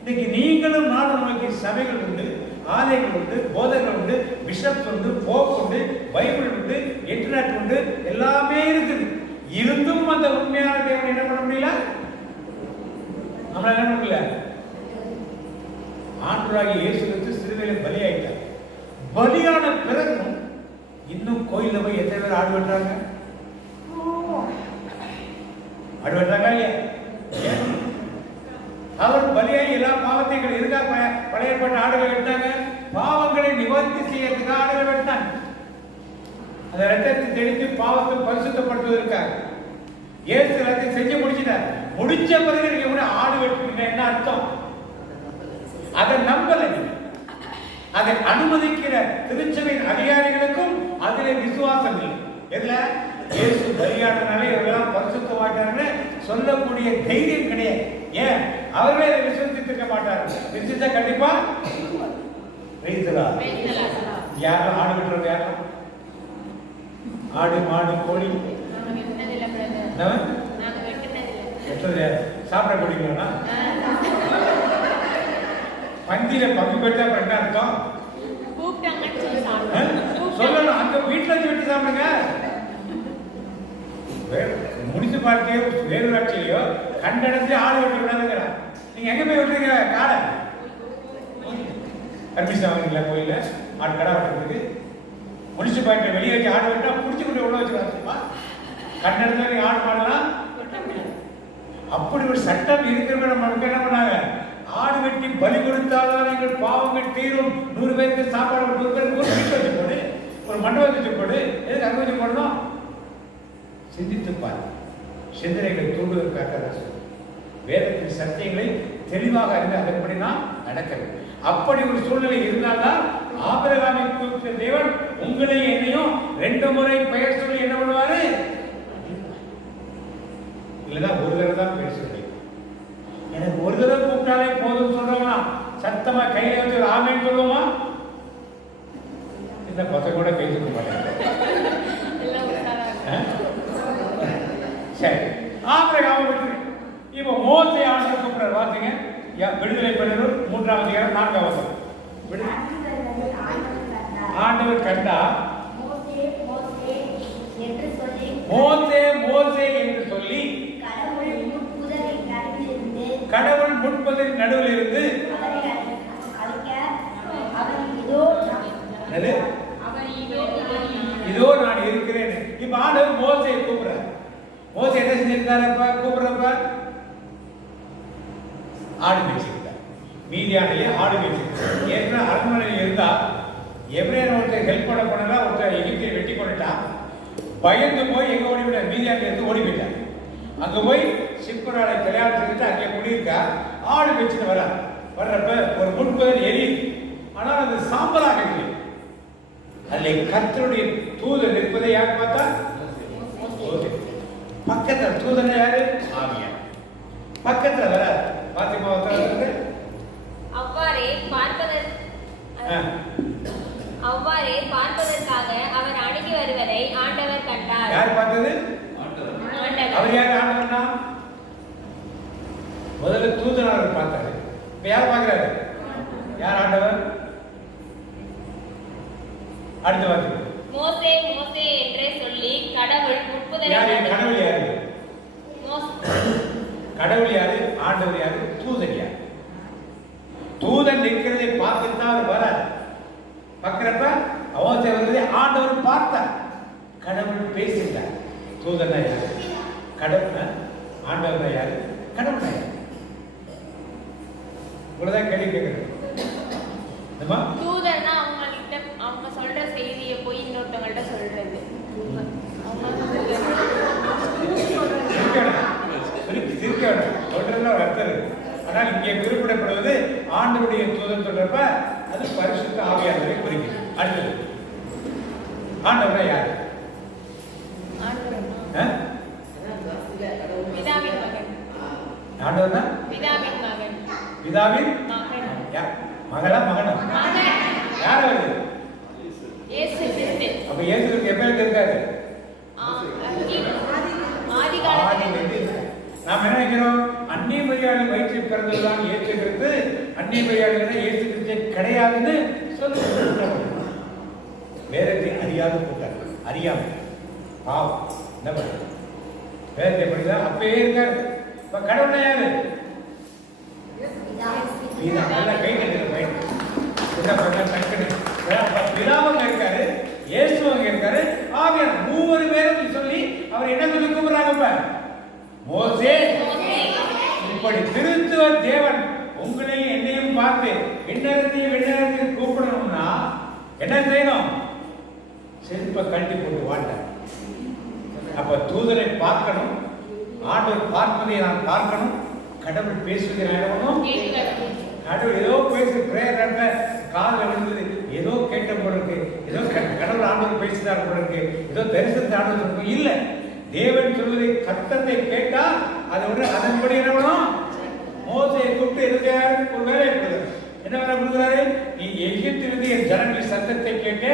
இன்னைக்கு நீங்களும் நானும் நோக்கி சபைகள் உண்டு, ஆலயங்கள் உண்டு, போதகர்கள் உண்டு, பிஷப்ஸ் உண்டு, போப் உண்டு, பைபிள் உண்டு, இன்டர்நெட் உண்டு, எல்லாமே இருக்குது. இருந்தும் அந்த உண்மையான தேவனை என்ன பண்ண முடியல? நம்மளால என்ன பண்ண முடியல? ஆண்டவராகிய இயேசு கிறிஸ்து சிலுவையில் பலியாயிட்டார். பலியான பிறகும் இன்னும் கோயில்ல போய் எத்தனை பேர் ஆடு வெட்டுறாங்க? ஆடு வெட்டுறாங்க இல்லையா? அவர் பலியாகி எல்லா பாவத்தையும் இருக்கா? பழைய ஏற்பாட்டு ஆடுகளை வெட்டாங்க. பாவங்களை நிவர்த்தி செய்யறதுக்கு ஆடுகள் வெட்டாங்க. அந்த ரத்தத்தை தெளித்து பாவத்தை பரிசுத்தப்படுத்துவதற்காக இயேசு எல்லாத்தையும் செஞ்சு முடிச்சிட்டார். முடிச்ச பிறகு நீங்க கூட ஆடு வெட்டுறீங்க என்ன அர்த்தம்? அதை நம்பல, அதை அனுமதிக்கிற திருச்சபையின் அதிகாரிகளுக்கும் அதிலே விசுவாசம் இல்லை. எதுல? இயேசு பலியானனால இவரெல்லாம் பரிசுத்தமாட்டாங்கன்னு சொல்லக்கூடிய தைரியம் கிடையாது. ஏன்? அவர்களே அதை விசுவசித்திருக்க மாட்டார்கள். விசுவசிச்சா கண்டிப்பா யாரும் ஆடு விட்டுறது யாரும் ஆடு மாடு கோழி சாப்பிட போறீங்களா? பந்தியில பங்கு பெற்றா என்ன அர்த்தம்? சொல்லணும். அங்க வீட்டுல வெட்டி சாப்பிடுங்க. முனிசிபாலிட்டியோ வேலூராட்சியிலையோ கண்டனத்தை ஆடு வெட்ட விடாதுங்கிறார். நீங்க எங்க போய் விட்டுறீங்க காடை? பர்மிஷன் வாங்கிங்களா கோயில ஆடு கடை வெட்டுறதுக்கு? முனிசிபாலிட்டி வெளியே வச்சு ஆடு வெட்டா பிடிச்சி கொண்டு உள்ள வச்சுருவாங்கப்பா. கன்னடத்துல நீங்க ஆடு மாடலாம் அப்படி ஒரு சட்டம் இருக்கிறவங்க நமக்கு என்ன பண்ணாங்க? ஆடு வெட்டி பலி கொடுத்தால்தான் எங்கள் பாவங்கள் தீரும். 100 பேருக்கு சாப்பாடு 100 பேருக்கு ஒரு வீட்டு வச்சு போடு, ஒரு மண்டபத்தை வச்சு போடு. எதுக்கு அங்கே வச்சு போடணும்? சிந்தித்துப்பார். சிந்தனைகளை தூண்டுவதற்காக வேதத்தின் சத்தியங்களை தெளிவாக அறிந்து அதன்படி நான் நடக்கிறது. அப்படி ஒரு சூழ்நிலை இருந்தால்தான் ஆபிரகாமை குறித்த தேவன் உங்களையும் என்னையும் 2 முறை பெயர் சொல்லி என்ன பண்ணுவாரு? இல்லைன்னா ஒரு தடவை தான் பெயர் சொல்லி. எனக்கு ஒரு தடவை கூப்பிட்டாலே போதும் சொல்றோமா? சத்தமா கையில வச்சு ஆமேன்னு சொல்லுவோமா? இந்த பசங்க கூட கை தூக்க மாட்டேன். சரி, ஆபிரகாமை விட்டு இப்போ மோசே ஆண்டவர் கூப்பிடுற வார்த்தைங்க விடுதலை பண்ணவர் 3ஆம் அதிகாரம் 4ஆம் வசனம். ஆண்டவர் கண்டா மோசே மோசே என்று சொல்லி கடவுள் முட்புதரின் நடுவில் இருந்து இதோ நான் இருக்கிறேன். இப்ப ஆண்டவர் மோசேயை கூப்பிடுறார். மோசே என்ன செஞ்சிருக்காரப்ப? கூப்பிடுறப்ப ஆடு மேய்ச்சிருக்கார். மீதியானிலே ஆடு மேய்ச்சிருக்கார். ஏற்கனவே அரண்மனையில் இருந்தா எப்ரேயர் ஒருத்தர் ஹெல்ப் பண்ண போனா ஒருத்தர் எகிப்தியை வெட்டி கொண்டுட்டான். பயந்து போய் எங்க ஓடி விட மீதியானில இருந்து ஓடி போயிட்டார். அங்க போய் சிப்பராலை கல்யாணம் செஞ்சுட்டு அங்கே குடியிருக்கா. ஆடு மேய்ச்சிட்டு வர்றப்ப ஒரு முட்புதர் எரியுது. ஆனால் அது சாம்பலாக இல்லை. அதில் கர்த்தருடைய தூதன் இருப்பதை யார் பார்த்தா? பக்கத்துல தூதன் யாரு? ஆவியார். பக்கத்துல வர பாத்திமா அவ்வாறே பார்ப்பதற்காக அவர் அணுகி வருவதை ஆண்டவர் கண்டார். யார் பார்த்தது? அவர் யார்? ஆண்டவர்னா முதல்ல தூதனார் பார்த்தாரு. இப்ப யார் பார்க்கிறாரு? யார் ஆண்டவர்? அடுத்த வார்த்தை மோசே மோசே என்றே சொல்லி கடவுள் முட்புதரை கடவுள் யாரு? கடவுள் யாரு? ஆண்டவர் யாரு? தூதன் யாரு? தூதன் நிற்கிறதை பார்த்துட்டு தான் அவர் வரார். பார்க்கிறப்ப அவசர வருவதை ஆண்டவர் பார்த்தார். கடவுள் பேசிட்டார். தூதன் யாரு? கடவுள். ஆண்டவர் யாரு? கடவுள் யாரு? இவ்வளவுதான் கேள்வி கேட்கறது. தூதன்னா அவங்க சொல்ற செய்தியை போய் இன்னொருத்தவங்கள்ட்ட சொல்றது. சொல்றதுல ஒரு அர்த்தம் இருக்கு. ஆனால் இங்கே குறிப்பிடப்படுவது ஆண்டவருடைய தூதன் சொல்றப்ப அது பரிசுத்த ஆவியானவரை குறிக்கிறது. அடுத்தது ஆண்டவரா யாரு? பிதாவின் மகன். ஆண்டவர்னா பிதாவின் மகன். பிதாவின் மகளா மகனா? யார் அவரு? இயேசு கிறிஸ்து. அப்ப இயேசுவுக்கு எப்ப இருக்காரு? ஆதி காலத்துல. நாம் என்ன நினைக்கிறோம்? அந்நிய மரியாதை வயிற்றில் பிறந்ததுதான் இயேசு கிறிஸ்து. அந்நிய மரியாதை இயேசு கிறிஸ்து கிடையாதுன்னு சொல்லுங்க. வேதத்தை அறியாத கூட்டாங்க. அறியாம பாவம் என்ன பண்ண வேதத்தை படிதான் அப்பயே இருக்காரு. இப்ப கடவுள் யாரு? கை பிதாவும் இருக்காரு, இயேசுவும் இருக்காரு, ஆவியார். 3 பேரும் சொல்லி அவர் என்ன சொல்லி கூப்பிடுறாங்க? மோசே. இப்படி திருத்துவ தேவன் உங்களையும் என்னையும் பார்த்து விண்ணகத்தையும் கூப்பிடணும்னா என்ன செய்யணும்? செருப்பை கழட்டி போட்டு வாட்ட. அப்ப தூதரை பார்க்கணும், ஆண்டவர் பார்ப்பதை நான் பார்க்கணும், கடவுள் பேசுவதை நடக்கணும். கடவுள் ஏதோ பேசி பிரேயர் நடந்த காலில் விழுந்தது ஏதோ கேட்ட போல இருக்கு, ஏதோ கடவுள் ஆண்டவர் பேசினார் போல இருக்கு, ஏதோ தரிசனத்தை ஆண்டவர் இல்லை. தேவன் சொல்வதை கர்த்தத்தை கேட்டா அதை விட அதன்படி என்ன பண்ணணும்? மோசையை கூப்பிட்டு இருக்காரு, ஒரு வேலை கொடுக்குறாரு. என்ன வேலை கொடுக்குறாரு? நீ எகிப்திலிருந்து என் ஜனங்கள் சத்தத்தை கேட்டு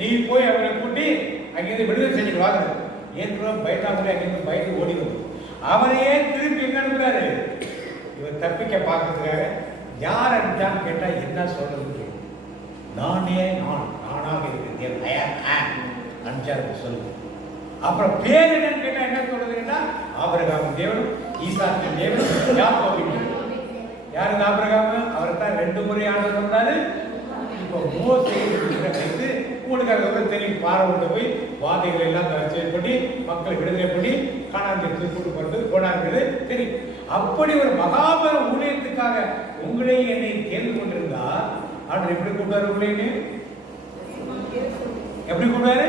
நீ போய் அவரை கூட்டி அங்கிருந்து விடுதலை செஞ்சுட்டு வாங்க. ஏற்கனவே பயத்தாமலே அங்கிருந்து பயந்து ஓடி வந்து அவரையே திருப்பி எங்க அனுப்புறாரு? இவர் தப்பிக்க பார்க்கறதுக்காக. யார் அனுப்பிச்சான்னு கேட்டா என்ன சொல்றது? நானாக இருக்கிறேன் அனுப்பிச்சாரு சொல்லுங்க. அப்புறம் பேர் என்னன்னு கேட்டா என்ன சொல்றதுன்னா ஆபிரகாமின் தேவன், ஈசாக்கின் தேவன், யாக்கோபின் தேவன். யாரு ஆபிரகாம்? அவரை தான் 2 முறை ஆண்டவர் சொன்னாரு. இப்போ மோசே வைத்து உங்களுக்கு அதுக்கப்புறம் தெரியும், பார்வோன்ட்ட போய் வாதைகளை எல்லாம் தற்செயல் பண்ணி மக்களை விடுதலை பண்ணி கானான்தேசத்துக்கு கூட்டு போறது போனாங்கிறது தெரியும். அப்படி ஒரு மகாபெரும் ஊழியத்துக்காக உங்களையும் என்னை தேர்ந்து கொண்டிருந்தா ஆண்டவர் எப்படி கூப்பிட்டாரு? உங்களையுமே எப்படி கூப்பிட்டாரு?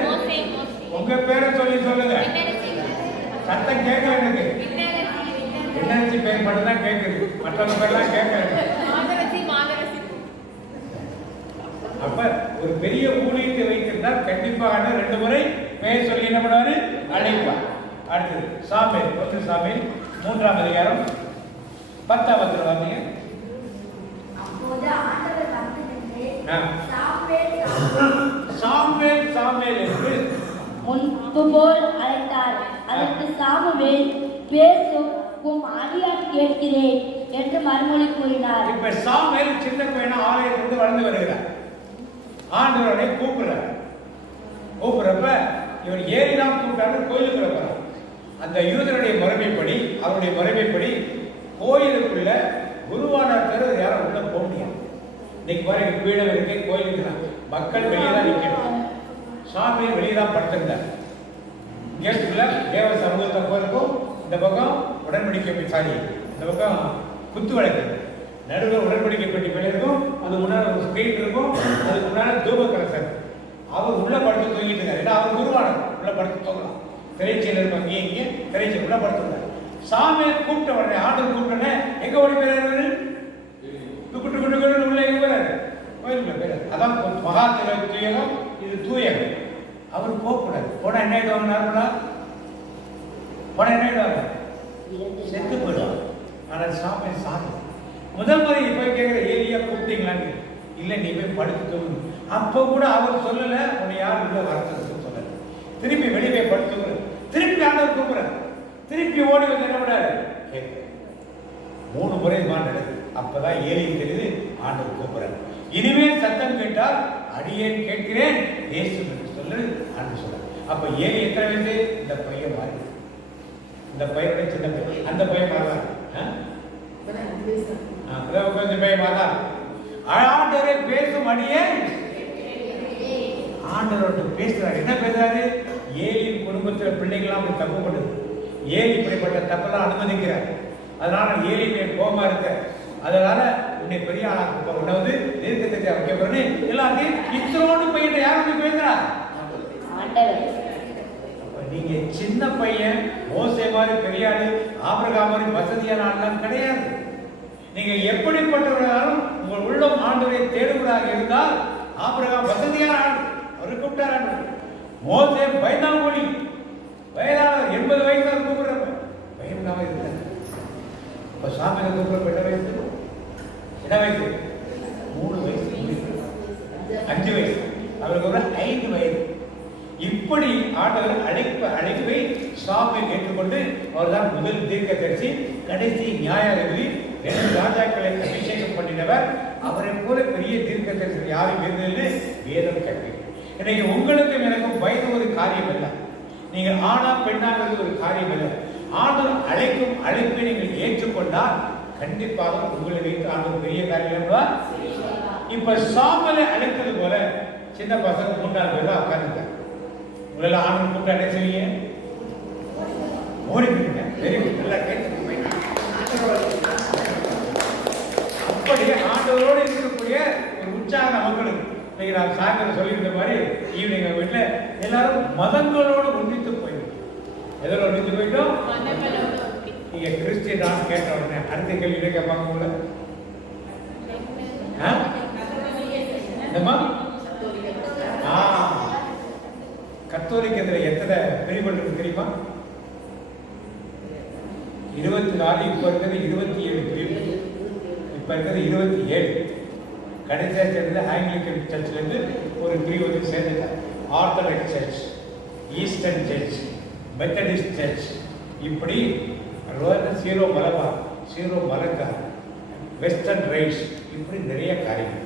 உங்க பேரை சொல்லி சொல்லுங்க. சத்தம் கேட்கல எனக்கு. என்னச்சு பேர் மட்டும் தான் கேட்குது, மற்றவங்க பேர்லாம் கேட்கல. அப்ப ஒரு பெரிய ஊழியத்தை வைத்திருந்தால் கண்டிப்பாக 2 முறை பெயர் சொல்லி என்ன பண்ணுவாரு? அழைப்பார். அடுத்தது சாமுவேல், 1 சாமுவேல் 3ஆம் அதிகாரம் 10ஆம் வசனம் வாசிங்க. அப்போது ஆண்டவர் வந்து நின்று சாமுவேல் சாமுவேல் என்று முன்பு போல் அழைத்தார். அதற்கு சாமுவேல், பேசும் உம் அடியான் கேட்கிறேன் என்று மறுமொழி கூறினார். இப்ப சாமுவேல் சின்ன பையனா ஆலயத்திலிருந்து வளர்ந்து வருகிறார். ஆண்டவரை கூப்பிடுறார். கூப்பிடுறப்ப இவர் ஏறிதான் கூப்பிட்டாரு, கோயிலுக்குள்ள போறார். அந்த யூதருடைய முறைமைப்படி, அவருடைய முறைமைப்படி கோயிலுக்குள்ள குருவானவர் யாரும் உள்ள போக முடியாது. இன்னைக்கு பாருங்க, பீடம் இருக்கு, கோயிலுக்கு தான் மக்கள் வெளியே தான் நிற்கணும். சாமியை வெளியே தான் படுத்திருந்தார். கேட்டுக்குள்ள தேவ சமூகத்தை போயிருக்கும். இந்த பக்கம் உடன்படிக்கை சாரி, இந்த பக்கம் குத்து வழக்கு, நடுவில் உடன்படிக்கை பெட்டி இருக்கும். அது முன்னாடி ஒரு ஸ்கிரீன் இருக்கும், அதுக்கு முன்னாடி தூபக்கரசர். அவர் உள்ள படுத்து தூங்கிட்டு இருக்காரு. ஏன்னா அவர் குருவானர், உள்ள படுத்து தூங்கலாம். திரைச்சையில் இருக்கும், அங்கேயே இங்கே திரைச்சை உள்ள படுத்துருந்தார். சாமியை கூப்பிட்ட உடனே, ஆண்டவர் கூப்பிட்டோன்னே எங்க ஓடி போயிறாரு? குட்டு குட்டு குட்டு உள்ள எங்க போறாரு? கோயிலுக்குள்ள போயிறாரு. அதான் மகா தூயகம், இது தூயகம். அவர் போகக்கூடாது. போனா என்ன ஆயிடுவாங்க? நார்மலா போனா என்ன ஆயிடுவாங்க? செத்து போயிடுவாங்க. ஆனால் சாமி சாமி முதல் முறை போய் கேட்குற, ஏரியா கூப்பிட்டீங்களான்னு. இல்லை, நீ போய் படுத்து தூங்கு. அப்போ கூட அவர் சொல்லலை, உன்னை யாரும் உள்ள வரத்துக்கு சொல்லலை. திருப்பி வெளியே போய் படுத்துக்கிற, திருப்பி ஆண்டவர் கூப்பிடுறாரு. திருப்பி ஓடி வந்து என்ன பண்ணாரு? கேட்க 3 முறை நடக்குது. அப்பதான் ஏலியும் தெரியுது, ஆண்டவர் கூப்பிடுறாரு. இனிமேல் சத்தம் கேட்டால் அடியேன் கேட்கிறேன் இயேசு என்று சொல்லு ஆண்டு சொல்றாரு. அப்ப ஏலி எத்தனை வயசு? இந்த பையன் மாறி, இந்த பையனுடைய சின்ன பையன், அந்த பையன் மாறலாம். கொஞ்சம் பையன் மாறலாம். ஆண்டவரை பேசும் அடியே ஆண்டவரோட பேசுறாரு. என்ன பேசுறாரு? ஏலியின் குடும்பத்தில் பிள்ளைகள்லாம் அப்படி தப்பு பண்ணுது. ஏலி இப்படிப்பட்ட தப்பெல்லாம் அனுமதிக்கிறார். அதனால ஏலி கோபமா இருக்க, அதனால உன்னை பெரிய ஆளாக்க, உன்னை வந்து தீர்க்கத்தை வைக்க போறேன்னு எல்லாத்தையும் இத்தனோடு பையன் யாரும் பேசுறா? நீங்க சின்ன பையன், மோசே மாதிரி பெரிய ஆளு, ஆபிரகாம் மாதிரி வசதியான ஆள்லாம் கிடையாது. நீங்க எப்படிப்பட்டவர்களாலும் உங்கள் உள்ளம் ஆண்டவரை தேடுவதாக இருந்தால், ஆபிரகாம் வசதியான ஆள், அவர் கூப்பிட்டார். மோசே பயந்தாங்கொழி, வயதானவர், 80 வயசு கூப்பிடுறப்ப பயந்தாம இருந்தார். இப்ப சாமியை கூப்பிடுறப்ப என்ன வயசு? என்ன வயசு? 3 வயசு, 5 வயசு, அவருக்கு ஒரு 5 வயது. இப்படி ஆண்டவர் அழைப்பை சாமி ஏற்றுக்கொண்டு அவர் தான் முதல் தீர்க்கதரிசி, கடைசி நியாயாதிபதி, 2 ராஜாக்களை அபிஷேகம் பண்ணினவர். அவரை போல பெரிய தீர்க்கதரிசி யாரும் இருந்தது வேதம் கற்று. இன்னைக்கு உங்களுக்கும் எனக்கும் பயந்து ஒரு காரியம் இல்லை. நீங்கள் ஆனா பெண்ணாங்கிறது ஒரு காரியம் இல்லை. ஆண்டவர் அழைக்கும் அழைப்பை நீங்கள் ஏற்றுக்கொண்டால் கண்டிப்பாக உங்களை வைத்து ஆண்டவர் பெரிய காரியம். இப்ப சாமலை அழைத்தது போல சின்ன பசங்க 3 பேர் தான் உட்கார்ந்துட்டாங்க. உங்களை ஆண்டவர் கூப்பிட்டு என்ன செய்வீங்க? ஓடி போயிடுங்க. வெரி குட், நல்லா கேட்டு. அப்படி ஆண்டவரோடு இருக்கக்கூடிய ஒரு உற்சாக மக்களுக்கு இன்னைக்கு நான் சாயந்தரம் சொல்லியிருந்த மாதிரி ஈவினிங் வீட்டில் எல்லாரும் மதங்களோடு ஒன்றித்து போயிடும். எதில் ஒன்றித்து போயிட்டோம்? நீங்க கிறிஸ்டியன் கேட்ட உடனே அடுத்த கேள்வி கேட்பாங்க உங்களை. கத்தோலிக்கத்தில் எத்தனை பிரிவுகள் இருக்கு தெரியுமா? 24. இப்ப இருக்கிறது 27 பிரிவு. இப்ப இருக்கிறது 27. கடைசியா சேர்ந்து ஆங்கிலிக்கன் சர்ச்ல இருந்து ஒரு பிரிவு வந்து சேர்ந்துட்டார். Orthodox church, eastern church, methodist church, இப்படி Syro Malabar, Syro Malacca, western rites, இப்படி நிறைய காரியங்கள்.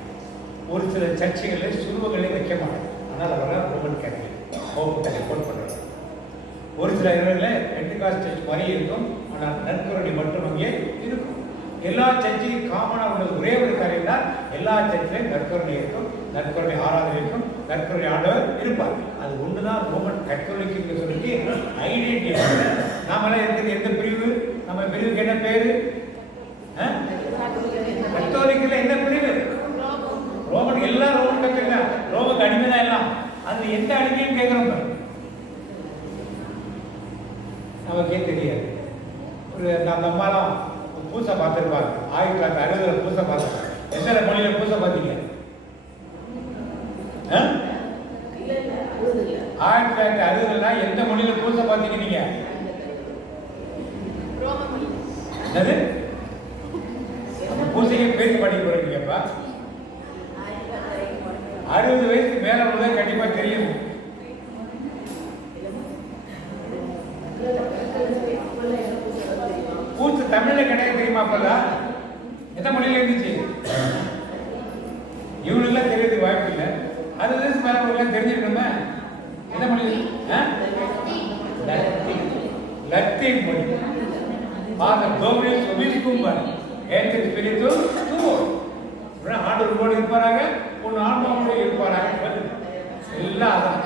ஒரு சில சர்ச்சைகளில் சுருவங்களே வைக்க மாட்டாங்க. ஆனால் அவரால் ரோமன் கேத்தலிக் போப்பை ரெக்கார்ட் பண்ணுறாங்க. ஒரு சில இடங்களில் பெண்டகாஸ்ட் சர்ச் மாதிரி இருக்கும், ஆனால் நற்கருணை மட்டும் அங்கே இருக்கும். எல்லா சர்ச்சையும் காமனாக உள்ளது ஒரே ஒரு காரியம் தான், எல்லா சர்ச்சிலையும் நற்கருணை இருக்கும், நற்கருணை ஆராதனை இருக்கும், நற்கருணை ஆண்டவர் இருப்பார். அது ஒன்று தான் ரோமன் கத்தோலிக்கு சொல்லி ஐடென்டிட்டி. நாமெல்லாம் இருக்கிறது எந்த பிரிவு? நம்ம பிரிவுக்கு என்ன பேரு? கத்தோலிக்கல என்ன பிரிவு? ரோமன். எல்லாம் ரோமன் கத்தோலிக்க, ரோமனுக்கு அடிமை தான் எல்லாம். அது எந்த அடிமைன்னு கேட்குறோம் நமக்கே தெரியாது. ஒரு அந்த அம்மாலாம் பூசை பார்த்துருப்பாங்க, 1960 பூசை பார்த்தாங்க. எத்தனை மொழியில பூசை பார்த்தீங்க? 1960 எந்த மொழியில பூசை பார்த்தீங்க நீங்க? என்னது பூசையை பேசி படிக்க போறீங்கப்பா. 60 வயசுக்கு மேல உள்ளது கண்டிப்பா தெரியும். பூசை தமிழ்ல கிடையாது தெரியுமா? அப்பதான் எந்த மொழியில இருந்துச்சு? இவனுக்குலாம் தெரியறதுக்கு வாய்ப்பு இல்லை. 60 வயசு மேல உள்ளவங்க தெரிஞ்சிருக்கணுமே. எந்த மொழி? லத்தீன் மொழி. ஃபாதர் டோமினிக் ஒபிஸ்கும்பர் ஏற்று ஸ்பிரிட்டு ஆண்டவரோடு இருப்பாராங்க, ஒன்று ஆன்மாவோடு இருப்பாராங்க. எல்லாம் அதான்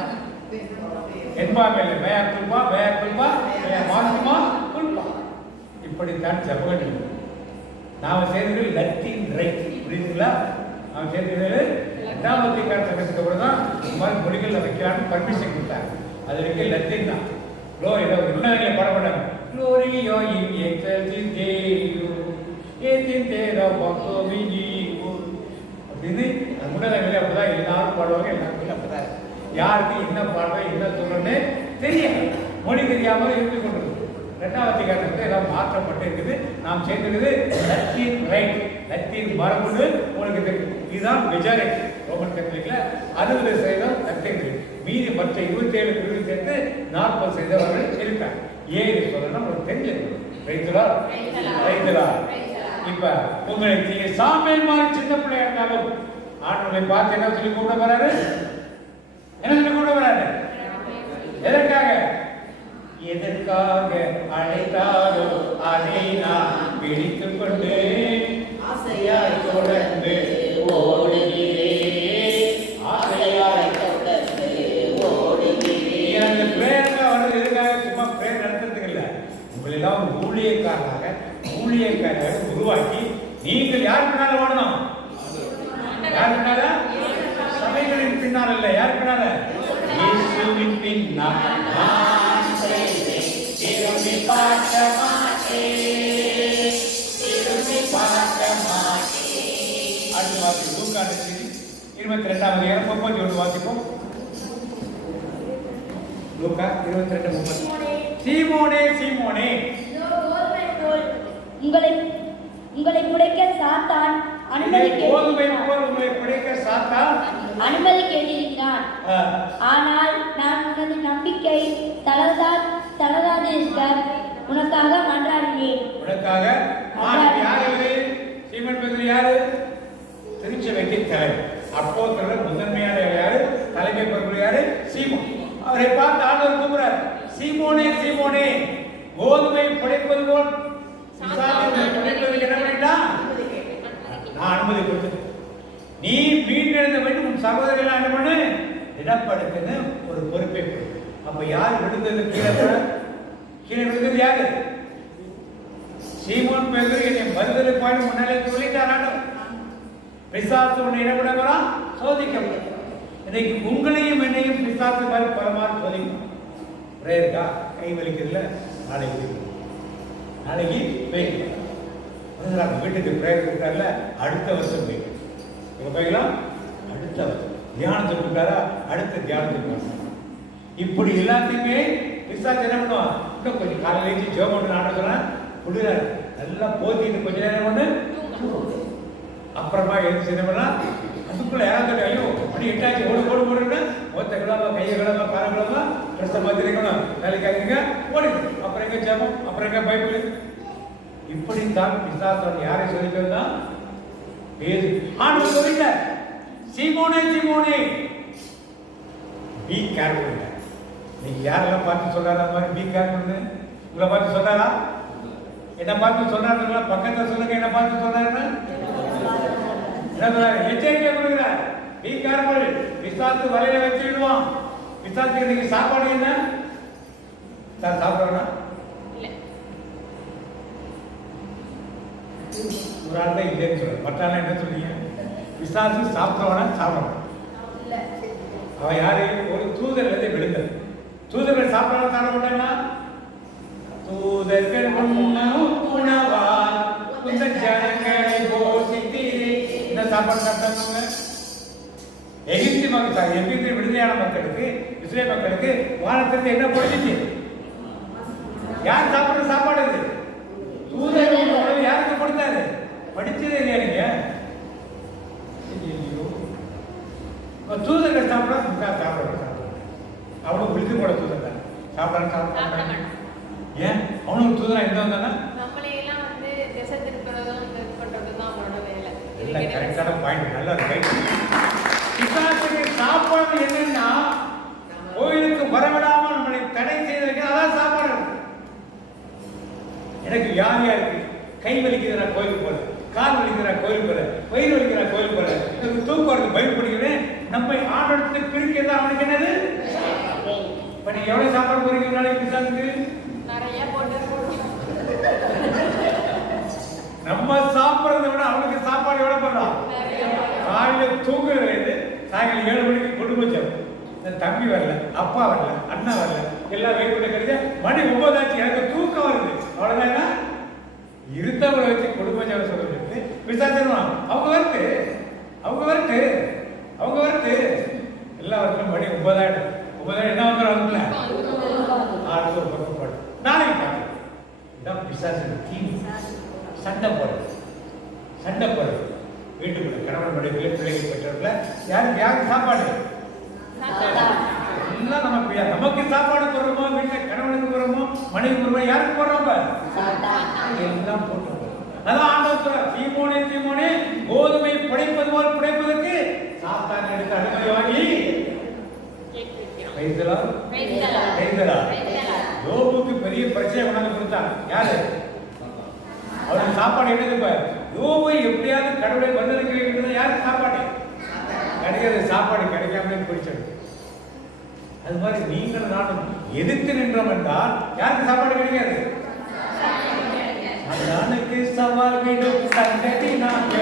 என்பாங்க. மேயா குல்பா, மேயா குல்பா, மேயா மாசுமா குல்பா. இப்படித்தான் ஜபங்கள். நாம் செய்தது லத்தீன் ரைட், புரியுதுங்களா? நாம் செய்தது 2ஆம் வத்திக்கான் சங்கத்துக்கு அப்புறம் தான் இந்த மாதிரி மொழிகளில் வைக்கலான்னு பர்மிஷன் கொடுத்தாங்க. அது வரைக்கும் லத்தீன் தான். ஏதோ உன்னதங்களை பாடப்பட்டாங்க. Gloria in excelsis Deo, et in terra facto vigio. அப்படின்னு உன்னதங்களை அப்படிதான் எல்லாரும் பாடுவாங்க. எல்லாருக்கும் அப்படிதான். யாருக்கு என்ன பாடுறது என்ன சொல்றேன்னு தெரியாது, மொழி தெரியாமல் இருந்து கொண்டிருக்கு. 2ஆம் வத்திக்கான் எல்லாம் மாற்றப்பட்டு இருக்குது. நாம் சேர்ந்திருக்குது லத்தீன் ரைட், லத்தீன் மரபுன்னு உங்களுக்கு தெரியும். இதுதான் மெஜாரிட்டி ரோமன் கத்தோலிக்ல. 60% லத்தீன். மீதி மற்ற 27 பிரிவு சேர்த்து 40% அவர்கள் இருக்காங்க. ஏன் சொல்லணும் உங்களுக்கு தெரிஞ்சிருக்கும். ரைத்துலா ரைத்துலா. இப்ப உங்களுக்கு சாமியல் மாதிரி சின்ன பிள்ளையா இருந்தாலும் ஆண்டவரை பார்த்து என்ன சொல்லி கூப்பிட வராரு? என்ன சொல்லி கூப்பிட வராரு? எதற்காக? எதற்காக அழைத்தாரோ அதை நான் பிடித்துக் கொண்டு ஆசையாய் தொடர்ந்து ஓடுகிறேன், ஆசையாய் தொடர்ந்து ஓடுகிறேன். அந்த பிரேயர்ல வர்றது எதுக்காக? சும்மா பிரேயர் நடத்துறதுக்கு இல்லை. உங்களெல்லாம் ஊழியக்காரராக உருவாக்கி நீங்கள் யார் பின்னால ஓடணும்? யார் பின்னால? சபைகளின் பின்னால் இல்ல. யார் பின்னால? இயேசுவின் பின்னால். திரும்பி பார்க்க மாட்டேன், திரும்பி பார்க்க மாட்டேன். அடுத்த வாசி லூக்கா 22ஆம் அதிகாரம் 31 வாசிப்போம். லூக்கா 22:30. சீமோனே சீமோனே, உங்களை குடைக்க சாத்தான் அனுமதி கேட்டிருக்கிறான். ஆனால் நான் உனது நம்பிக்கை தளராதிருக்க உனக்காக மன்றாடினேன். உனக்காக யாரு? சீமோன் பேதுரு யாரு? திருச்சபைக்கு தலைவர். அப்போஸ்தலர் முதன்மையான யாரு? தலைமை பொறுப்பு யாரு? சீமோன். அவரை பார்த்து ஆண்டவர் கூப்பிடுறார், சீமோனே சீமோனே, கோதுமை புடைப்பது போல் புடைப்பதற்கு என்ன பண்ணிட்டா? நான் அனுமதி கொடுத்து நீ மீண்டெழுந்த வேண்டும், உன் சகோதரர்கள் என்ன பண்ணு? திடப்படுத்துன்னு ஒரு பொறுப்பை. அப்ப யார் விழுந்தது? கீழே விழுந்தது யாரு? சீமோன் பேதுரு. என்னை மறுதலிப்பாய் முன்னாலே சொல்லிட்டாராண்டோ. பிசாசு உன்னை என்ன பண்ண போறான்? சோதிக்கப்படும். இன்னைக்கு உங்களையும் என்னையும் பிசாசு மாதிரி பரமாறு சோதிக்கும். பிரேயர்க்கா கை வலிக்கிறதுல நாளைக்கு வீட்டுக்கு பிரேயர் கொடுத்தாருல, அடுத்த வருஷம் போய் போய்க்கலாம். அடுத்த வருஷம் தியானத்துக்கு கொடுத்தாரா, அடுத்த தியானத்துக்கு. இப்படி எல்லாத்தையுமே பிசாசு என்ன பண்ணுவான்? இன்னும் கொஞ்சம் காலையில எழுச்சி ஜெபம் பண்ணு நாட சொன்னா குளிராரு நல்லா போத்திட்டு கொஞ்ச நேரம் ஒண்ணு அப்புறமா எழுதி என்ன பண்ணா அதுக்குள்ள யாராவது ஐயோ மணி 8 ஆச்சு ஓடு ஓடு ஓடுன்னு மொத்த கிளம்ப கையை கிளம்ப கால கிளம்ப ட்ரெஸ்ஸை மாத்திருக்கணும் நாளைக்கு ஆகுங்க ஓடு. அப்புறம் எங்க ஜெபம், அப்புறம் எங்க பைபிள். இப்படித்தான் பிசாசன் யாரை சொல்லிக்கிறதா? ஆண்டவர் சொல்லிட்டார், சீமோனே சீமோனே பி கேர்ஃபுல். நீங்க யாரெல்லாம் பார்த்து சொல்றாரு அந்த மாதிரி பி கேர்ஃபுல்? உங்களை பார்த்து சொல்றாரா? என்ன பார்த்து சொன்னாருங்களா? பக்கத்தில் சொல்லுங்க, என்ன பார்த்து சொன்னாருன்னா என்ன சொன்னாரு? எச்சரிக்கை கொடுக்குறார். நீ கேர்ஃபுல், பிசாசு வலையில வச்சுடுவான். பிசாசுக்கு இன்னைக்கு சாப்பாடு என்ன சார் சாப்பிட்றோன்னா? ஒரு ஆள் தான் இல்லைன்னு சொல்ற, மற்ற ஆள் என்ன சொல்றீங்க? பிசாசு சாப்பிட்றவனா சாப்பிடணும். அவன் யாரு? ஒரு தூதர் வந்து விழுந்தது. தூதர்கள் சாப்பிட்றவன் சாப்பிட மாட்டாங்கன்னா தூதர்கள் உணவால் இந்த ஜனங்களை போஷித்தீரே. இந்த சாப்பாடு சாப்பிட்டாங்க எகிப்து மக்கள், எகிப்து விடுதலையான மக்களுக்கு, இஸ்ரேல் மக்களுக்கு வானத்திற்கு என்ன பொழிஞ்சிச்சு? யார் சாப்பிட்ற சாப்பாடு இது? தூதர்கள் யாருக்கு கொடுத்தாரு? படிச்சதே இல்லையா நீங்க? தூதர்கள் சாப்பிடா சாப்பிட அவனுக்கு விழுந்து போட தூதர் சாப்பிடான்னு சாப்பிட. ஏன் அவனுக்கு தூதரா என்ன வந்தானா? நம்மளையெல்லாம் வந்து திசை திருப்பறதும் இது பண்றதும் தான் அவனோட வேலை. இல்ல, கரெக்டான பாயிண்ட். நல்லா இருக்கு. பிசாசுக்கு சாப்பாடு என்னன்னா கோயிலுக்கு வரவிடாம நம்மளை தடை செய்து அதான் சாப்பாடு. எனக்கு வியாதியா இருக்கு, கை வலிக்குது, கோயிலுக்கு போறேன். கால் வலிக்கிற கோயில் போற, வயிறு வலிக்கிற கோயில் போற, தூக்கம் வருது பயப்படுகிறேன். நம்மை ஆண்டத்தை பிரிக்கிறது அவனுக்கு என்னது? இப்ப நீங்க எவ்வளவு சாப்பாடு போறீங்க நாளைக்கு பிசாசுக்கு? நிறைய போட்டு நம்ம சாப்பிட்றத விட அவனுக்கு சாப்பாடு எவ்வளவு போடுறான்? காலையில தூங்குறது சாயங்காலம் 7 மணிக்கு குடும்பம் சேரும். தம்பி வரல, அப்பா வரல, அண்ணா வரல, எல்லாம் வெயிட் பண்ண கிடைச்சா மணி 9 ஆச்சு, எனக்கு தூக்கம் வருது. அவ்வளவுதான். இருத்தவங்களை வச்சு குடும்ப சேவை சொல்றது விசாரிச்சிருவான். அவங்க வரட்டு எல்லா வருஷம் மணி 9 ஆயிடும். 9 என்ன வந்துடும்? ஆறு ஒரு பக்கம் போடு. நாளைக்கு பார்த்து இதான் பிசாசு தீனி. சண்டை போடுறது வீட்டுக்குள்ள கணவன் மனைவியில பிள்ளைகள் பெற்றவர்கள யாருக்கு சாப்பாடு? எல்லாம் நமக்கு சாப்பாடு போடுறோமோ, வீட்டுல கணவனுக்கு போடுறோமோ, மனைவி போடுறோம், யாருக்கு போடுறோம்? எல்லாம் போட்டு. அதான் ஆண்டவர் தீமோனே கோதுமை புடைப்பது போல் புடைப்பதற்கு சாத்தான் எடுத்து அனுமதி வாங்கி யோபுக்கு பெரிய பிரச்சனை கொண்டாந்து கொடுத்தாங்க. யாரு? அவருக்கு சாப்பாடு என்னது? யோபு எப்படியாவது கடவுளை வந்ததுக்கு யாருக்கு சாப்பாடு கிடையாது? சாப்பாடு கிடைக்காமலே பிடிச்சது. அது மாதிரி நீங்கள் நானும் எதிர்த்து நின்றோம் என்றால் யாருக்கு சாப்பாடு கிடைக்காது? அதானுக்கு சவால் விடும் சங்கதி நாங்க,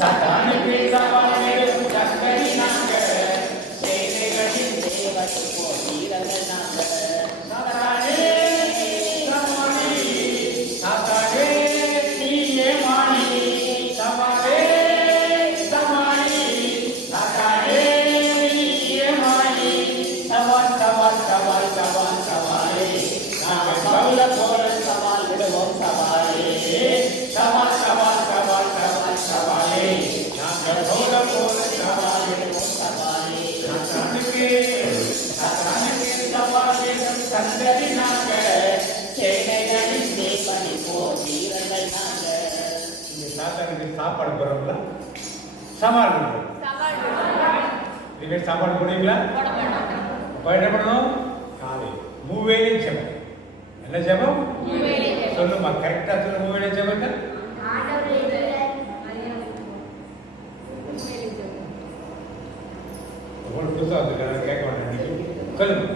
சதானுக்கு சவால் விடும் சங்கதி நாங்க, சேனைகளின் தேவனை போதீரர்கள் நாங்க. சதானே நீயே மாணி, சவாலே சமாளி, சதானே நீயே மாணி, சவால் சவால் சவால் சவால் சவாலே, நாங்கள் சொல்ல போற சவால் விடுவோம் சவாலே, சவால் சவால் சவால் சவால் சவாலே, நாங்கள் சொல்ல போற சவால் விடுவோம் சவாலே. சதானுக்கு சவால் விடும் சந்ததி நாங்க, சேனைகளின் தேவனை போதீரர்கள் நாங்க. இந்த சாத்தானுக்கு சாப்பாடு போறவங்களா? சவால் விடுவோம். நீங்க சாப்பாடு போடுவீங்களா? அப்ப என்ன பண்ணணும்? காலை மூவேளை ஜெபம். என்ன ஜெபம்? சொல்லுமா, கரெக்டா சொல்லு. மூவேளை ஜெபம் உங்களுக்கு புதுசா வந்து கேட்க வேண்டாம். சொல்லுங்க.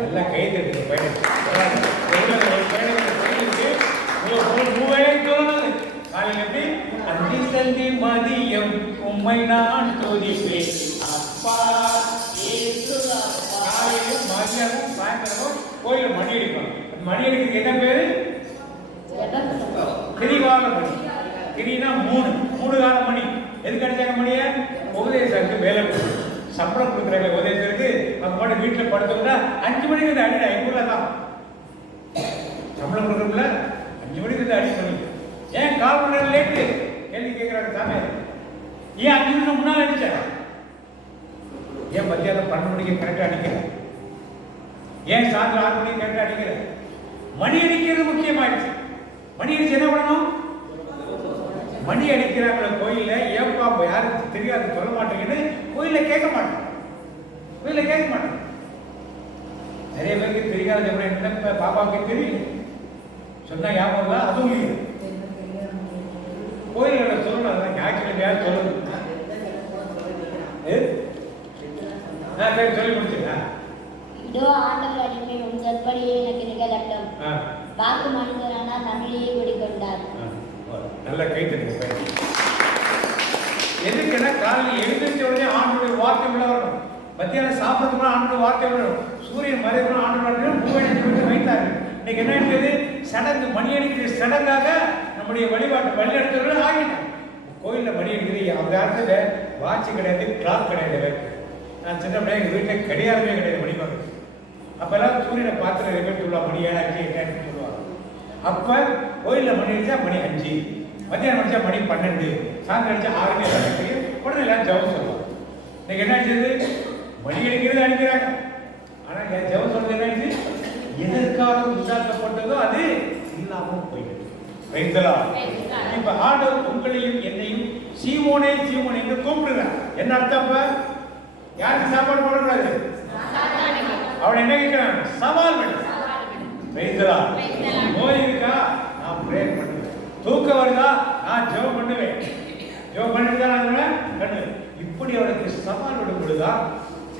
நல்லா கை தட்டுங்க பையன். மூவேளை சொல்லணும். காலையில் எப்படி? அந்தி சந்தி மதியம் உம்மை நான் துதிப்பேன் அப்பா. காலையிலும் மதியமும் சாயந்தரமும் கோயில மணி அடிக்கணும். மணி அடிக்கிறது என்ன பேரு? திரிகால மணி. திரினா 3 கால மணி. எதுக்கு அடிச்சாங்க மணிய? உபதேசத்துக்கு வேலை சம்பளம் கொடுக்குறாங்க. உபதேசத்துக்கு அவங்க பாட்டு வீட்டில் படுத்தோம்னா 5 மணிக்கு வந்து அடிடா. எங்குள்ள தான் சம்பளம் கொடுக்குறோம்ல, 5 மணிக்கு வந்து அடி பண்ணி. ஏன் 4 மணி நேரம் லேட்டு? கேள்வி கேட்கிறாங்க சாமி. ஏன் 5 நிமிஷம் முன்னாள் அடிச்ச? ஏன் மத்தியானம் 12 மணிக்கு கரெக்டாக அடிக்கிற? ஏன் சாயந்தரம் 6 மணிக்கு கரெக்டாக அடிக்கிற? மணி அடிக்கிறது முக்கியமாயிடுச்சு. மணி அடிச்சு என்ன பண்ணணும்? மணி அடிக்கிறாங்கள கோயில, ஏப்பா யாருக்கு தெரியாது சொல்ல மாட்டேங்குன்னு கோயில கேட்க மாட்டேன். வீட்டில் கேட்க மாட்டேன். நிறைய பேருக்கு தெரியாத என்ன பாப்பாவுக்கு தெரியும் சொன்னா ஞாபகம் இல்லை, அதுவும் இல்லை. கோயிலோட சொல்லணும், அதான் ஞாயிற்றுக்கிழமையா சொல்லணும். சொல்லி முடிச்சுங்க. இதோ ஆண்டவர் அடிமை உங்கள்படியே எனக்கு நிகழட்டும். வாக்கு மனிதரானால் தமிழையே குடிக்கொண்டார். நல்ல கைத்தறிங்க. எதுக்குன்னா காலையில் எழுந்திருச்ச உடனே ஆண்டோடைய வார்த்தை விட வரணும். மத்தியானம் சாப்பிட்றதுக்கு ஆண்டோட வார்த்தை விடணும். சூரியன் மறைவு ஆண்டோட மூவடி வைத்தாரு. இன்னைக்கு என்ன இருக்குது? சடங்கு, மணி அடிக்கிற சடங்காக நம்முடைய வழிபாட்டு வழிநடத்துறவர்கள் ஆகிட்டாங்க. கோயிலில் மணி அடிக்கிறது அந்த காலத்துல வாட்சி கிடையாது, கிளாக் கிடையாது. நான் சின்ன பிள்ளை எங்கள் வீட்டில் கிடையாதுமே கிடையாது மணி பார்க்க. அப்பெல்லாம் சூரியனை பார்த்து ரெண்டு சொல்லுவாங்க, மணி 7 8 சொல்லுவாங்க. அப்போ கோயிலில் மணி அடிச்சா மணி 5, மத்தியானம் அடிச்சா மணி 12, சாயந்தரம் அடிச்சா 6 உடனே எல்லாம் ஜபம் சொல்லுவாங்க. இன்னைக்கு என்ன ஆயிடுச்சு? மணி அடிக்கிறது அடிக்கிறாங்க. ஆனால் என் ஜபம் சொல்றது என்ன ஆயிடுச்சு? எதற்காக உண்டாக்கப்பட்டதோ அது இல்லாமல் போயிடுது. இப்ப ஆண்டவர் உங்களையும் என்னையும் சீமோனே சீமோனே என்று கூப்பிடுறார். என்ன அர்த்தம்? யாருக்கு சாப்பாடு போடக்கூடாது? அவனை என்ன கேட்கிறான்? சவால் பண்ணு. நோய் இருக்கா? நான் பிரேயர் பண்ணுவேன். தூக்கம் வருதா? நான் ஜெபம் பண்ணுவேன். ஜெபம் பண்ணிட்டு தான் கண்ணு. இப்படி அவனுக்கு சவால் விடும் பொழுதுதான்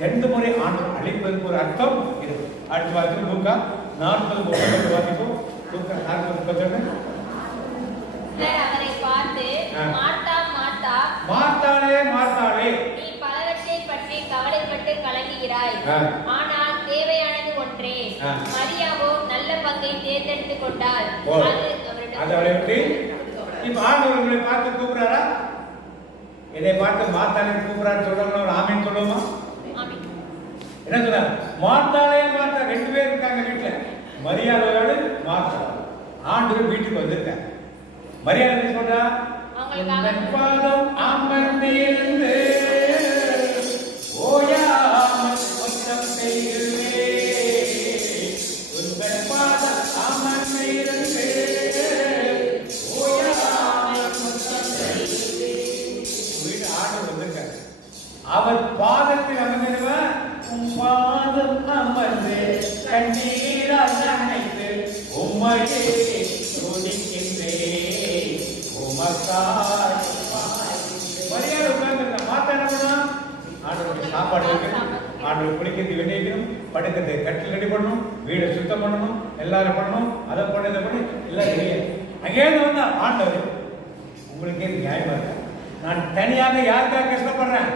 2 முறை ஆண்டவர் அழைப்பதற்கு ஒரு அர்த்தம் இருக்கு. அடுத்த வாரத்தில் லூக்கா 40:30 வாசிப்போம். லூக்கா 40:31. அவரை பார்த்து, மார்த்தா மார்த்தா, மார்த்தாளே மார்த்தாளே, நீ பலவற்றை பற்றி கவலைப்பட்டு கலங்குகிறாய், ஆனால் தேவையானது ஒன்றே. மரியாவோ நல்ல பங்கை தேர்ந்தெடுத்துக் கொண்டாள். அது அவரை விட்டு இப்ப ஆண்டவர் உங்களை பார்த்து கூப்பிடுறாரா? இதை பார்த்து மார்த்தாளே கூப்பிடுறாரு சொல்றவங்க ஒரு ஆமீன் சொல்லுவோமா? என்ன சொல்றாரு? மார்த்தாளே மார்த்தா 2 பேர் இருக்காங்க வீட்டுல. மரியாதையோடு மார்த்தா. ஆண்டவர் வீட்டுக்கு வந்திருக்காங்க. மரியாதை என்ன சொல்றா? பாதம் அமர்ந்திருந்து ஓயாமல் மொத்தம் செய்கிறே. உங்கள் பாதம் அமர்ந்திருந்து ஓயாமல் மொத்தம் செய்கிறே. வீடு ஆண்டு வந்திருக்காங்க. அவர் பாதத்தில் அமர்ந்திருவன். பாதம் அமர்ந்து கண்ணீரால் நினைத்து உம்மையே மரியாதை உட்கார்ந்து மாத்தா என்ன பண்ணா? ஆண்டவருக்கு சாப்பாடு வைக்கணும், ஆண்டவர் குளிக்கிறது வெந்நீரும், படுக்கிறது கட்டில் ரெடி பண்ணணும், வீடை சுத்தம் பண்ணணும், எல்லாரும் பண்ணணும், அதை பண்ண இதை பண்ணி எல்லாம் இல்லையே. அங்கேயிருந்து வந்தா ஆண்டவர் உங்களுக்கே நியாயமா இருக்க. நான் தனியாக யாருக்காக கஷ்டப்படுறேன்?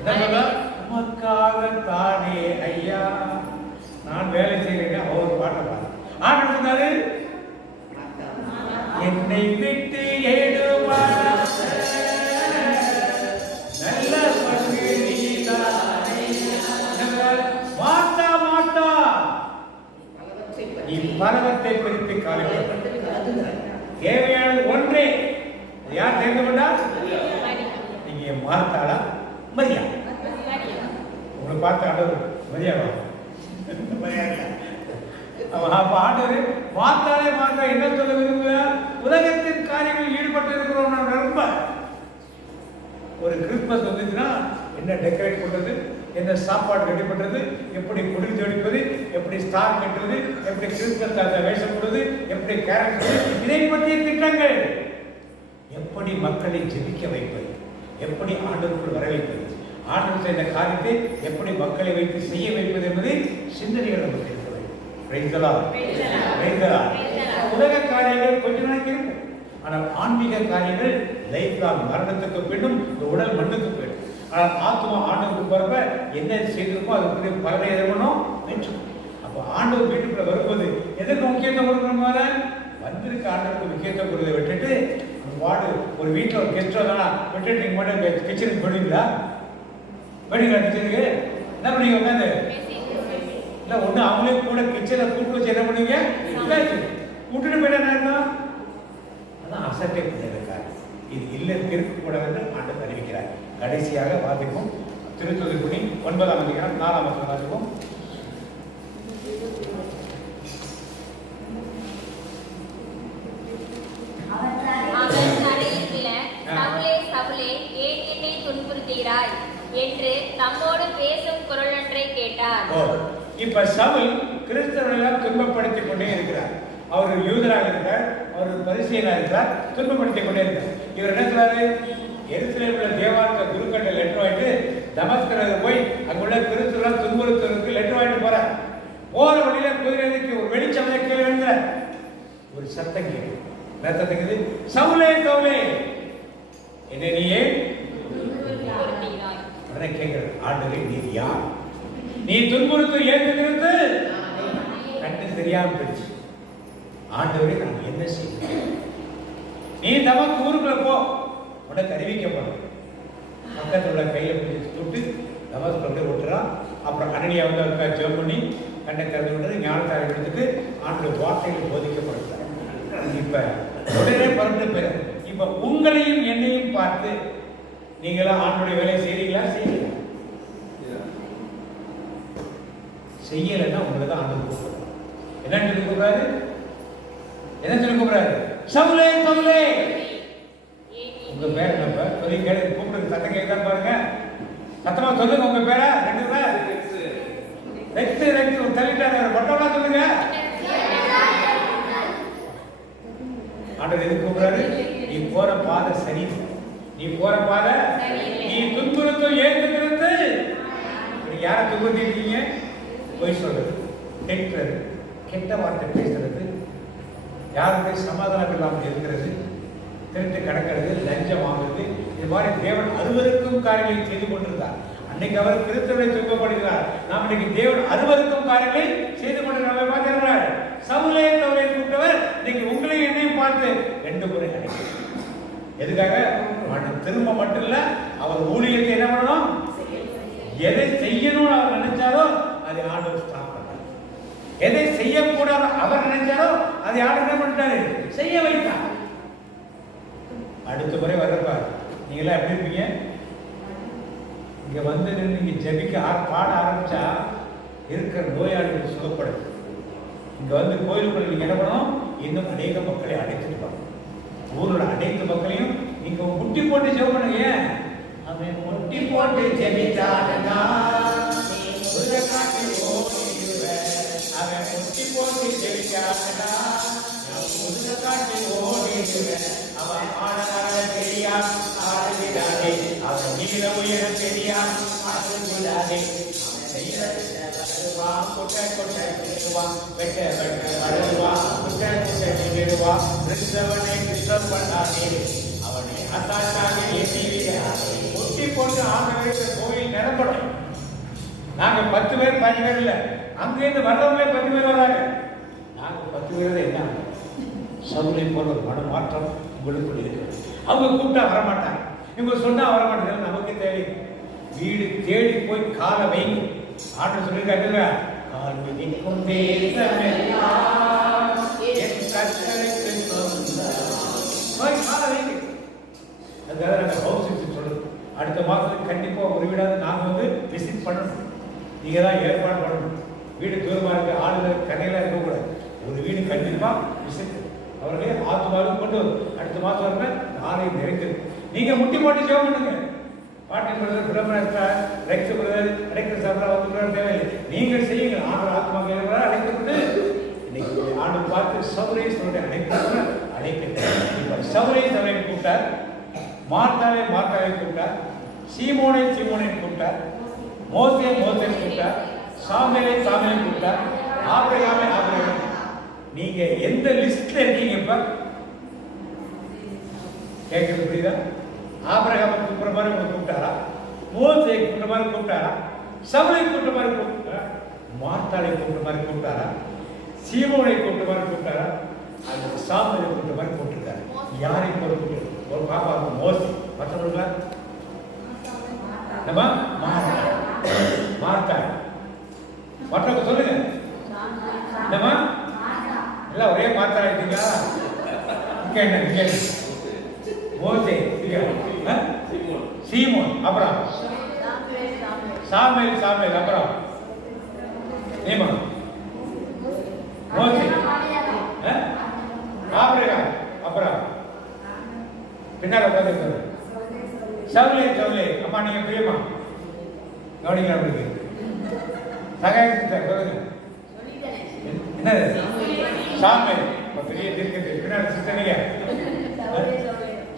என்ன சொல்ல? உமக்காக தானே ஐயா நான் வேலை செய்யறேன். அவர் பாட்டை பாரு. ஆண்டவர் சொன்னாரு, என்னை விட்டு ஏடுவார் நல்ல பங்கு நீதானே. மாட்டா மாட்டா இப்பரவத்தை பிரித்து காலிக்க. தேவையானது ஒன்றே. யார் தெரிந்து கொண்டார்? நீங்க மார்த்தாளா மரியா? உங்களை பார்த்த ஆண்டவர் மரியாதை ஆண்டவர் மாத்தாலே மாத்தா என்ன சொல்ல விரும்புகிறார்? உலகத்தின் காரியங்களில் ஈடுபட்டு இருக்கிறோம். ரொம்ப ஒரு கிறிஸ்துமஸ் வந்துச்சுன்னா என்ன டெக்கரேட் பண்றது, என்ன சாப்பாடு ரெடி பண்றது, எப்படி குடி ஜோடிப்பது, எப்படி ஸ்டார் கட்டுறது, எப்படி கிறிஸ்துமஸ் வேஷம் போடுறது, எப்படி கேரட், இதை பற்றிய திட்டங்கள். எப்படி மக்களை ஜெபிக்க வைப்பது, எப்படி ஆண்டவருக்குள் வர வைப்பது, ஆண்டவர் செய்த காரியத்தை எப்படி மக்களை வைத்து செய்ய வைப்பது என்பதை சிந்தனைகள் நமக்கு இருக்கிறது. உலக காரியங்கள் கொஞ்ச நாளைக்கு இருக்கும். ஆனால் ஆன்மீக காரியங்கள் லைஃப் லாங். மரணத்துக்கு பின்னும் இந்த உடல் மண்ணுக்கு போயிடும். ஆனால் ஆத்மா ஆண்டவருக்கு வரப்ப என்ன செய்திருக்கோ அதுக்குரிய பலனை எதிர்கொள்ளும் வெற்றும். அப்போ ஆண்டவர் வீட்டுக்குள்ள வரும்போது எதற்கு முக்கியத்துவம் கொடுக்கணும்? வந்திருக்க ஆண்டவருக்கு முக்கியத்துவம் கொடுக்க விட்டுட்டு வார்டு ஒரு வீட்டில் ஒரு கெஸ்ட் வந்தானா விட்டுட்டு நீங்கள் மட்டும் கிச்சனுக்கு போடுவீங்களா? போடுவீங்களா கிச்சனுக்கு? என்ன பண்ணுவீங்க? உட்காந்து இல்லை ஒன்று அவங்களே கூட கிச்சனில் கூப்பிட்டு வச்சு என்ன பண்ணுவீங்க? கூப்பிட்டுட்டு போயிட்டா இருக்கும். அதான் அசட்டை பண்ணியிருக்காரு. இது இல்லை இருக்கக்கூடாது என்று ஆண்டவர் அறிவிக்கிறார். கடைசியாக வாசிப்போம். திருத்துதர்பணி 9ஆம் அதிகாரம் 4ஆம் வசனம் வாசிப்போம். சவுலே சவுலே ஏன் என்னை துன்புறுத்துகிறாய் என்று தம்மோடு கேட்டார். இப்ப சவுல் கிறிஸ்தவர்களெல்லாம் துன்பப்படுத்திக் கொண்டே இருக்கிறார். அவர் யூதராக இருக்கிறார், அவர் பரிசேயனாக இருக்கிறார், துன்பப்படுத்திக் கொண்டே இருக்கிறார். இவர் என்ன சொல்றாரு? எருசலேமில் உள்ள தேவாலய குருக்கட்டை லெட்டர் வாங்கிட்டு தமஸ்கருக்கு போய் அங்குள்ள கிறிஸ்தவர்கள் துன்புறுத்துவதற்கு லெட்டர் வாங்கிட்டு போறார். போற வழியில குதிரைக்கு ஒரு வெளிச்சம் கீழே விழுந்தார். ஒரு சத்தம் கேட்குது. என்ன சத்தம் கேட்குது? சவுலே சவுலே என்ன நீயே உடனே கேட்கிறது, ஆண்டவரே நீர் யார்? நீ துன்புறுத்து ஏற்றுகிறது கண்டு தெரியாம போயிடுச்சு. ஆண்டவரே நான் என்ன செய்ய? நீ தமக்கு ஊருக்குள்ள போ, உனக்கு அறிவிக்கப்படும். பக்கத்தில் உள்ள கையை பிடிச்சி தொட்டு தமஸ்குள்ள விட்டுறான். அப்புறம் அனனியா வந்து அவருக்காக ஜெபம் பண்ணி கண்ணை திறந்து விட்டது, ஞானத்தாரை எடுத்துட்டு ஆண்டவர் வார்த்தைகள் போதிக்கப்படுத்தார். இப்ப உடனே பறந்து பெற. இப்ப உங்களையும் என்னையும் பார்த்து நீங்களாம் ஆண்டுடைய வேலையை செய்றீங்களா? செய்யலாம். செய்யலைன்னா உங்களை தான் ஆண்டு கூப்பிடுறாரு. என்ன சொல்லி கூப்பிடுறாரு? என்ன சொல்லி கூப்பிடுறாரு? சவுலே சவுலே. உங்க பேர் என்னப்பா? சொல்லி கேட்டு கூப்பிடுறது சத்தம் கேட்க பாருங்க. சத்தமா சொல்லுங்க உங்க பேரை. ரெண்டு பேர் ரெக்ஸ் ரெக்ஸ் தள்ளிட்டாரு. பட்டோலாம் சொல்லுங்க. ஆண்டவர் எதுக்கு கூப்பிடுறாரு? நீ போற பாதை சரி, நீ போற பாதை நீ துன்புறுத்தும் ஏற்றுக்கிறது. யாரை துன்புறுத்திருக்கீங்க? பொய் சொல்றது, கேட்கிறது, கெட்ட வார்த்தை பேசுறது, யாருடைய சமாதானம் இல்லாமல் இருக்கிறது, திருட்டு கடக்கிறது, லஞ்சம் வாங்குறது, இது மாதிரி தேவன் அருவருக்கும் காரியங்களை செய்து கொண்டிருந்தார். அன்னைக்கு அவர் கிறிஸ்துவை துன்பப்படுகிறார். நாம் இன்னைக்கு தேவன் அருவருக்கும் காரியங்களை செய்து கொண்டிருக்கிறார். பார்க்கிறார். சவுலே சவுலே கூப்பிட்டவர் இன்னைக்கு உங்களையும் என்னையும் பார்த்து 2 முறை அழைக்கிறார். எதுக்காக? திரும்ப மட்டும் இல்ல, அவர் ஊழியத்தை என்ன பண்ணணும், எதை செய்யணும்னு அவர் நினைச்சாரோ அதை ஆண்டவர் ஸ்டாப் பண்ணார். எதை செய்யக்கூடாது அவர் நினைச்சாரோ அதை ஆண்டவர் என்ன பண்ணிட்டாரு? செய்ய வைத்தார். அடுத்த முறை வர்றப்ப நீங்க எல்லாம் எப்படி இருப்பீங்க? இங்க வந்து நீங்க ஜெபிக்க பாட ஆரம்பிச்சா இருக்கிற நோயாளிகள் சுகப்படுது. இங்க வந்து கோயிலுக்குள்ள நீங்க என்ன பண்ணணும்? இன்னும் அநேக மக்களை அடைத்துட்டு ஊரோட அனைத்து மக்களையும் நீங்க முட்டி போட்டு ஜெபம் பண்ணுங்க. அவன் முட்டி போட்டு ஜெபிச்சானா அவன் முட்டி போட்டு ஜெபிச்சானா அவன் ஆட தெரியா ஆடுகிறானே, அவன் நீர உயர தெரியா ஆடுகிறானே, கொட்டை கொட்டை நிறுவான், வெட்ட வெட்ட வருவான், குட்டை குட்டை நிறுவான், கிறிஸ்தவனை கிறிஸ்தவ பண்ணாதே, அவனை அசாச்சாக முட்டி போட்டு ஆண்டவருக்கு கோயில் நிரம்படும். நாங்க 10 பேர் 5 பேர் இல்ல, அங்கிருந்து வர்றவங்களே 10 பேர் வராங்க. நாங்க 10 பேர் என்ன சவுலை போல ஒரு மனமாற்றம் உங்களுக்குள்ள இருக்கிறது. அவங்க கூப்பிட்டா வரமாட்டாங்க, இவங்க சொன்னா வரமாட்டாங்க. நமக்கு தேவை வீடு தேடி போய் காலை வைங்க. ஆண்டு சொல்லியிருக்காங்க, கால் மிதிக்கும் காலை வைங்க. அதுக்காக நாங்கள் ஹவுஸ் விசிட் சொல்லுது. அடுத்த மாதத்துக்கு கண்டிப்பாக ஒரு வீடாவது நாங்கள் வந்து விசிட் பண்ணணும். நீங்கள் தான் ஏற்பாடு பண்ணணும். வீடு தூரமாக இருக்க ஆளுநர் கரையெல்லாம் இருக்கக்கூடாது. ஒரு வீடு கண்டிப்பாக விசிட் அவர்களே ஆத்மாவும் கொண்டு அடுத்த மாதம் வரல ஆலயம் நிறைந்திருக்கு. நீங்கள் முட்டி போட்டு ஜெபம் பண்ணுங்க. பாட்டி பிரதர் பிரதமர் ரெக்ஸ் பிரதர் அடைக்கிற சாப்பிட வந்து தேவையில்லை. நீங்கள் செய்யுங்க. ஆண்டு ஆத்மாக இருக்கிறார் அழைக்கப்பட்டு இன்னைக்கு ஆண்டு பார்த்து சௌரேஸ்வருடைய அழைக்கிறார். இப்போ சௌரேஸ்வரை கூப்பிட்டார், மார்த்தாவை கூப்பிட்டார், சீமோனை கூப்பிட்டார், மோசே கூப்பிட்டார், சாமுவேலை கூப்பிட்டார், ஆபிரகாமை. நீங்க எந்த லிஸ்ட்ல இருக்கீங்க? இப்ப கேட்கறது புரியுதா? ஆபிரகாமை கூப்பிடுற மாதிரி உங்களை கூப்பிட்டாரா? மோசே கூப்பிட்ட மாதிரி கூப்பிட்டாரா? சவுலை கூப்பிட்ட மாதிரி கூப்பிட்டாரா? மார்த்தாளை கூப்பிட்ட மாதிரி கூப்பிட்டாரா? சீமோனை கூப்பிட்ட மாதிரி கூப்பிட்டாரா? அந்த சாமுவேலை கூப்பிட்ட மாதிரி கூப்பிட்டுருக்காரு. யாரை கூப்பிட்டு? ஒரு பாப்பா மோசே, மற்றவங்களா நம்ம மார்த்தாள், மற்றவங்க சொல்லுங்க. நம்ம எல்லாம் ஒரே மார்த்தாள் ஆயிட்டீங்களா? இங்க என்ன இங்க மோசே, சீமோன், அப்புறம் சாமுவேல், அப்புறம் நீமன், மோசே, ஆபிரகாம், அப்புறம் பின்னால உட்கார்ந்து சவுலே. அம்மா நீங்க பிரியமா கவனிங்க. அப்படி சகாயம் சொல்லுங்க. என்னது? சாமுவேல். பெரிய இருக்குது. பின்னாடி சிஸ்டர் நீங்க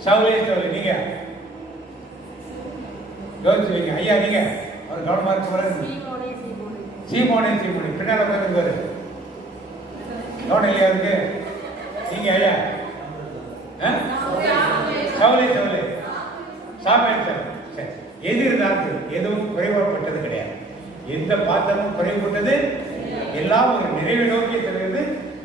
சவுலே நீங்க யோசிச்சு வைங்க. ஐயா நீங்க அவர் கவனமா இருக்கு. சீமோனே பின்னால உட்காந்துருக்காரு. கவனம் இல்லையா இருக்கு? நீங்க ஐயா சவுலே சாமுவேல் சரி. எது இருந்தாலும் எதுவும் குறைவாப்பட்டது கிடையாது. எந்த பாத்திரமும் குறைவுபட்டது எல்லாம் ஒரு நிறைவை நோக்கி செல்கிறது.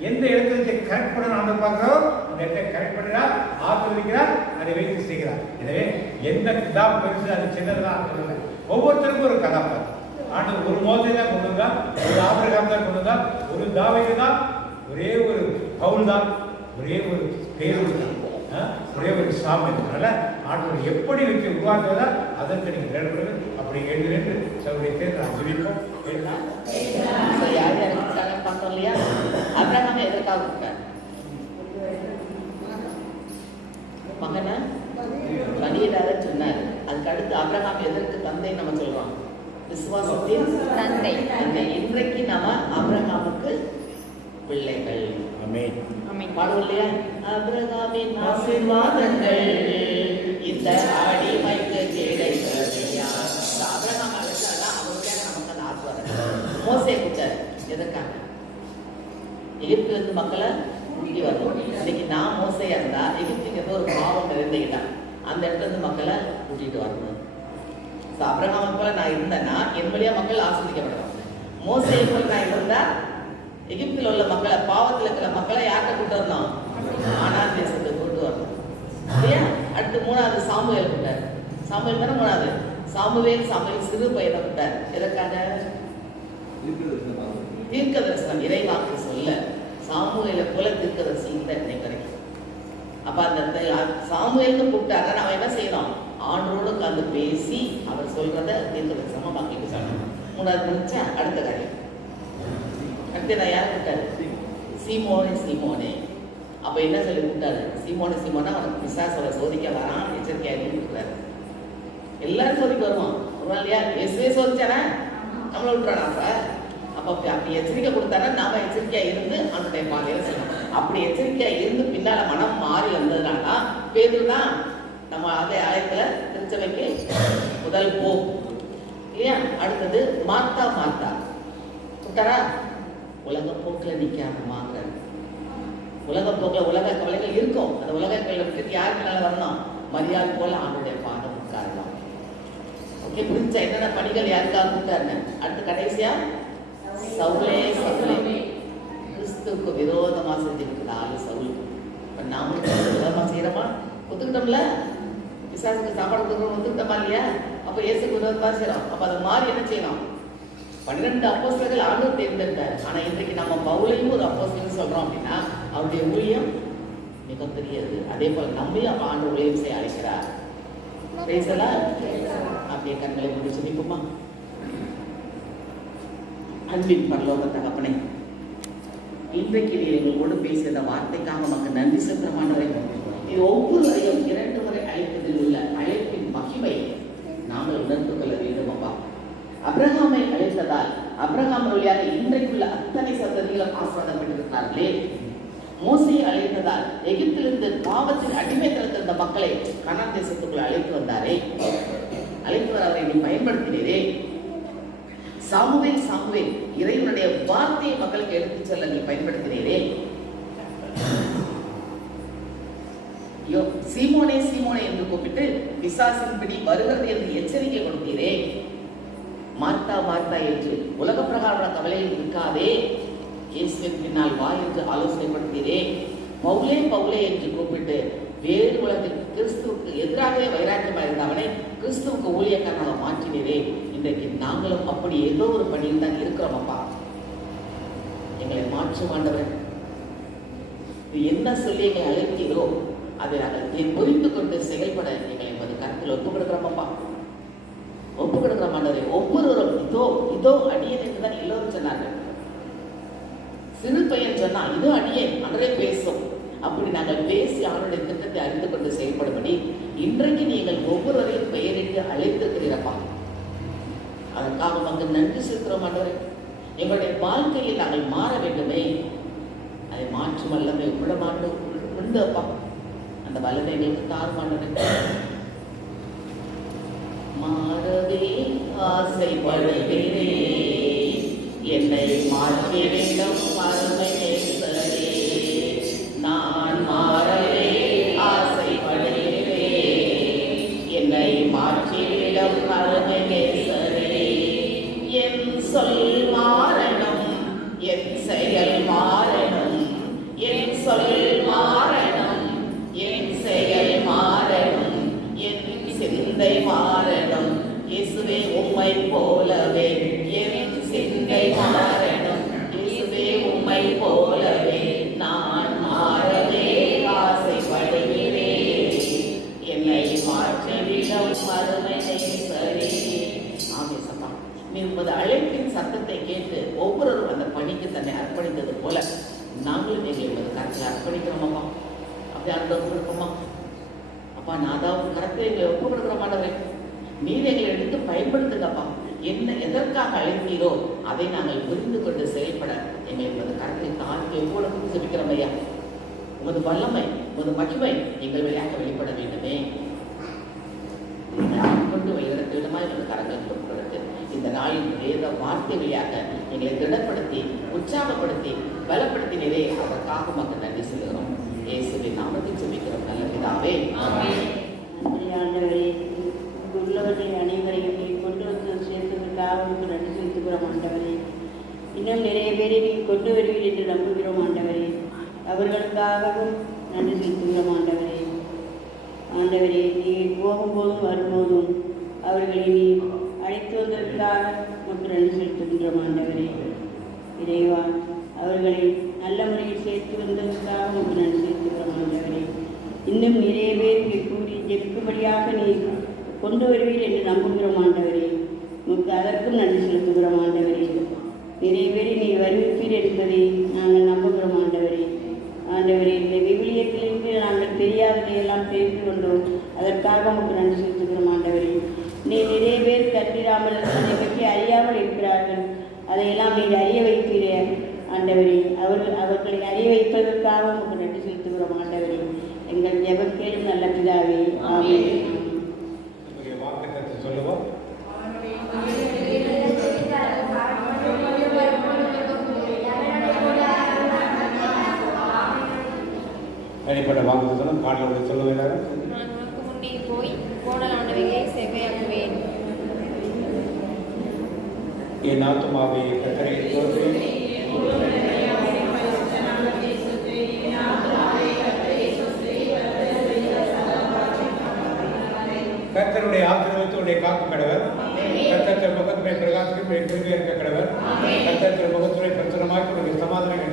எந்த இடத்துல கரெக்ட் பண்ணணும் அந்த பார்க்கிறோம், அந்த இடத்தை கரெக்ட் பண்ணுறார், ஆசிர்வதிக்கிறார், அதை வைத்து செய்கிறார். எனவே எந்த கிதாப் பெருசு அது சின்னதுதான் சொல்லுங்க. ஒவ்வொருத்தருக்கும் ஒரு கதாபாத்திரம். ஆண்டு ஒரு மோசை தான் கொண்டு வந்தா, ஒரு ஆபிரகாம் தான் கொண்டு வந்தா, ஒரு தாவீது தான், ஒரே ஒரு பவுல் தான், ஒரே ஒரு பேரூர் தான், ஒரே ஒரு சாமியல். அதனால ஆண்டு எப்படி வச்சு உருவாக்குவதா அதற்கு நீங்கள் நேர்படுது. அப்படி எழுதுன்னு சவுடைய பேர் நான் ஜெபிப்போம். யார் யார் இருக்காங்க பார்த்தோம் இல்லையா? அப்ரஹாம் எதற்காக இருக்கார்? மகனை பலியிடாத சொன்னார். அதுக்கு அடுத்து அப்ரஹாம் எதற்கு தந்தை நம்ம சொல்றோம்? விசுவாசத்தின் தந்தை. இன்றைக்கு நாம அப்ரஹாமுக்கு பிள்ளைகள். பாடுவோம் இல்லையா? அப்ரஹாமின் ஆசீர்வாதங்கள் இந்த அடிமைக்கு கிடைக்கலையா. அப்ரஹாம் அழைச்சாதான் அவருக்காக நமக்கு அந்த ஆசீர்வாதம். மோசே கூட்டார் எதற்காக? எகிப்துல இருந்து மக்களை கூட்டி வரணும். இன்னைக்கு நான் மோசையா இருந்தா எகிப்துக்கு ஏதோ ஒரு பாவம் நிறைந்துக்கிட்டான், அந்த இடத்துல இருந்து மக்களை கூட்டிட்டு வரணும். அப்ரஹாம் போல நான் இருந்தேன்னா என் வழியா மக்கள் ஆஸ்வதிக்கப்படுவாங்க. மோசையை போல நான் இருந்தா எகிப்தில் உள்ள மக்களை, பாவத்தில் இருக்கிற மக்களை யார்கிட்ட கூட்டு வரணும்? ஆனான் தேசத்தை கூட்டு வரணும் இல்லையா? அடுத்து மூணாவது சாமுவேல் கூட்டார். சாமுவேல் தானே மூணாவது. சாமுவேல் சிறு பையனை கூட்டார். எதற்காக? தீர்க்க தரிசனம், இறைவாக்கு சொல்ல. சாமுவேலை போல தீர்க்க தரிசி இல்லை இன்னைக்கு வரைக்கும். அப்ப அந்த சாமுவேல்னு கூப்பிட்டாங்க. அவன் என்ன செய்யணும்? ஆண்டோடு உட்காந்து பேசி அவர் சொல்றத தீர்க்க தரிசனமா வாக்கிட்டு சொல்லணும். மூணாவது முடிச்சா அடுத்த காரியம். அடுத்து நான் யாரை கூட்டாரு? சீமோனே. அப்ப என்ன சொல்லி கூட்டாரு? சீமோனா அவனுக்கு பிசாசோட சோதிக்க வரான், எச்சரிக்கையாக கொடுக்குறாரு. எல்லாரும் சோதிக்க வருவான். ஒரு நாள் இல்லையா? இயேசுவே சோதிச்சானே, நம்மளை விட்டுறானா? அப்ப அப்படி எச்சரிக்கை கொடுத்தானா நாம எச்சரிக்கையா இருந்து அவனுடைய பாதையில செல்லணும். அப்படி எச்சரிக்கையா இருந்து பின்னால மனம் மாறி வந்ததுனால பேதுரு தான் நம்ம அதே ஆயத்துல திருச்சபைக்கு முதல் போ இல்லையா? அடுத்தது மார்த்தா கூட்டாரா? உலக போக்கில் நிற்காம வாங்குறாரு. உலக போக்கில் உலக கவலைகள் இருக்கும். அந்த உலக கவலைக்கு யாருக்குனால வரணும்? மரியாதை போல ஆண்டுடைய பாதம் உட்காரலாம். ஓகே, புரிஞ்சா என்னென்ன பணிகள் யாருக்காக கொடுத்தாருன்னு. அடுத்து கடைசியா சவுலே கிறிஸ்துவுக்கு விரோதமா செஞ்சுக்கிட்டு ஆளு சவுல். இப்ப நாம விரோதமா செய்யறோமா? ஒத்துக்கிட்டோம்ல? விசாரிச்சுக்கு சாப்பாடு கொடுக்குறோம், ஒத்துக்கிட்டோமா இல்லையா? அப்ப இயேசுக்கு விரோதமா செய்யறோம். அப்ப அதை மாறி என்ன செய்யணும்? 12 அப்போஸ்தலர்கள் ஆண்டவர் தேர்ந்தெடுத்தார். ஆனா இன்றைக்கு நம்ம பவுலையும் ஒரு அப்போஸ்தலன் சொல்றோம் அப்படின்னா அவருடைய ஊழியம் மிகப்பெரியது. அதே போல நம்மையும் ஆண்டு ஊழியம் செய்ய அழைக்கிறார். அப்படியே கண்களை முடிச்சு நிற்போமா? அன்பின் பரலோக தகப்பனே, இன்றைக்கு எங்களோடு பேசிய வார்த்தைக்காக நமக்கு நன்றி செலுத்தமானவரை. இது ஒவ்வொருவரையும் 2 முறை அழைப்பதில் உள்ள அழைப்பின் மகிமை நாங்கள் உணர்ந்து கொள்ள வேண்டும். அப்பா, அப்ரஹாமை அழைத்ததால் அப்ரஹாம் வழியாக இன்றைக்குள்ள அத்தனை சந்ததிகளும் ஆசீர்வாதப்பட்டிருக்கிறார்களே. மோசையை அழைத்ததால் எகிப்திலிருந்து பாவத்தின் அடிமைத்தனத்தில் இருந்த மக்களை கானான் தேசத்துக்குள் அழைத்து வந்தாரே, அழைத்து வர அவரை நீ பயன்படுத்தினீரே. சாமுவேல் இறைவனுடைய வார்த்தையை மக்களுக்கு எடுத்துச் செல்ல நீ பயன்படுத்தினீரே. சீமோனே என்று கூப்பிட்டு பிசாசின் பிடி வருகிறது என்று எச்சரிக்கை கொடுத்தீரே. மார்த்தா என்று உலக பிரகார கவலையில் இருக்காதே, இயேசுவின் பின்னால் வா என்று ஆலோசனைப்படுத்தீரே. பவுலே என்று கூப்பிட்டு வேறு உலகில் கிறிஸ்துவுக்கு எதிராகவே வைராக்கியமாக இருந்தவனை கிறிஸ்துவுக்கு ஊழியக்காரனாக மாற்றினீரே. இன்றைக்கு நாங்களும் அப்படி ஏதோ ஒரு பணியில் தான் இருக்கிறோம். அப்பா, எங்களை மாற்றும் ஆண்டவர். என்ன சொல்லி எங்களை அழைக்கிறோ அதை நாங்கள் புரிந்து கொண்டு செயல்பட எங்களை கருத்தில் ஒப்புக்கொடுக்கிறோம். அப்பா, ஒப்புக்கொடுக்கிற மாண்டவரை ஒவ்வொருவரும் இதோ அடியேன் என்றுதான் எல்லோரும் சொன்னார்கள். சிறு பையன் சொன்னா இதோ அடியேன் அன்றே பேசும். அப்படி நாங்கள் பேசி அவனுடைய திட்டத்தை அறிந்து கொண்டு செயல்படும்படி இன்றைக்கு நீங்கள் ஒவ்வொருவரையும் பெயரிட்டு அழைத்திருக்கிறீரப்பா. அதற்காக நமக்கு நன்றி செலுத்துகிறோம் ஆண்டவரே. எங்களுடைய வாழ்க்கையில் நாங்கள் மாற வேண்டுமே. அதை மாற்றும் வல்லமை உள்ள உண்டு அப்பா. அந்த வல்லமை எங்களுக்கு தாருமானது. மாறவே ஆசைப்படுகிறேன், என்னை மாற்றிவிடும் அருமை நேசரே. நான் மாறவே ஆசைப்படுகிறேன், என்னை மாற்றிவிடும் அருமை நேசரே. என் சொல் மாறணும், என் செயல் மாறணும், என் சொல் மாறணும், என் செயல் மாறணும், என் சிந்தை மாறணும். இயேசுவே உம்மை போலவே என் சிந்தை மாறணும். இயேசுவே உம்மை போலவே நான் மாறவே ஆசைப்படுகிறேன், என்னை மாற்றிவிடும் அருமை நேசரே. ஆமே சப்பா, நீ உமது அழைப்பின் சத்தத்தை கேட்டு ஒவ்வொருவரும் அந்த பணிக்கு தன்னை அர்ப்பணித்தது போல நாங்களும் எங்களை உமது கரத்தில் அர்ப்பணிக்கிறோமப்பா. அப்படி அனுபவம் கொடுப்போமா அப்பா? நான் அதாவது கரத்தை எங்களை ஒப்பு கொடுக்குற மாட்டவரே, நீர் எங்களை எடுத்து பயன்படுத்துங்கப்பா. என்ன எதற்காக அழைத்தீரோ அதை நாங்கள் புரிந்து கொண்டு செயல்பட எங்களை உமது கரத்தை தாழ்த்தி எவ்வளவு செபிக்கிறோம் ஐயா. உமது வல்லமை, உமது மகிமை எங்கள் வழியாக வெளிப்பட வேண்டுமே. கொண்டு வைரத்திடமாய் உமது கரங்கள் கொடுக்கிறது. இந்த நாளின் வேத வார்த்தை வழியாக எங்களை திடப்படுத்தி உற்சாகப்படுத்தி பலப்படுத்தினரே, அதற்காக மக்கள் நன்றி சொல்கிறோம். இயேசுவின் நாமத்தில் ஜெபிக்கிறோம் நல்ல பிதாவே, ஆமென். நன்றி ஆண்டவரே, உள்ளவர்களை அனைவரையும் நீ கொண்டு வந்து சேர்த்ததற்காக உங்களுக்கு நன்றி செலுத்துகிறோம் ஆண்டவரே. இன்னும் நிறைய பேரை நீ கொண்டு வருவீர் என்று நம்புகிறோம் ஆண்டவரே. அவர்களுக்காகவும் நன்றி செலுத்துகிறோம் ஆண்டவரே. ஆண்டவரே, நீ போகும்போதும் வரும்போதும் அவர்களை நீ அழைத்து வந்ததற்காக உங்களுக்கு நன்றி செலுத்துகின்றோம் ஆண்டவரே. இறைவா, அவர்களை நல்ல முறையில் சேர்த்து வந்ததற்காக உங்களுக்கு நன்றி செலுத்துகிறோம் ஆண்டவரே. இன்னும் நிறைய பேர் இங்கே கூடி ஜெபிக்கும்படியாக நீ கொண்டு வருவீர் என்று நம்புகிறோம் ஆண்டவரே. உங்களுக்கு அதற்கும் நன்றி செலுத்துகிறோம் ஆண்டவரே. நிறைய பேரை நீ வருவிப்பீர் என்பதை நாங்கள் நம்புகிறோம் ஆண்டவரே. ஆண்டவரே, இந்த விவிலியத்திலிருந்து நாங்கள் தெரியாததையெல்லாம் தெரிந்து கொண்டோம், அதற்காக உங்களுக்கு நன்றி செலுத்துகிறோம் ஆண்டவரே. நீ நிறைய பேர் கற்றிடாமல் அதை பற்றி அறியாமல் இருக்கிறார்கள், அதையெல்லாம் நீர் அறிய வைப்பீரே ஆண்டவரே. அவர்களை அறிய வைப்பதற்காக உங்களுக்கு நன்றி செலுத்துகிறோம் ஆண்டவரே. எங்கள் ஜெபம் கேளும் நல்ல பிதாவே, ஆமென். வாக்குத்தத்தம் சொல்லுவோம். தனிப்பட்ட வாக்குத்தத்தம் பாடலோடு சொல்லுவேன். நான் உனக்கு முன்னே போய் கோடலானவைகளை செவ்வையாக்குவேன். என் ஆத்துமாவை கர்த்தரை ஸ்தோத்திரி. கர்த்தருடைய ஆசீர்வாதத்தை காக்கும் கடவர். கர்த்தர் முகத்துடைய பிரகாசத்தை கிருபை இருக்க கடவர். கர்த்தர் முகத்துடைய பிரச்சனமாக்கி சமாதானம்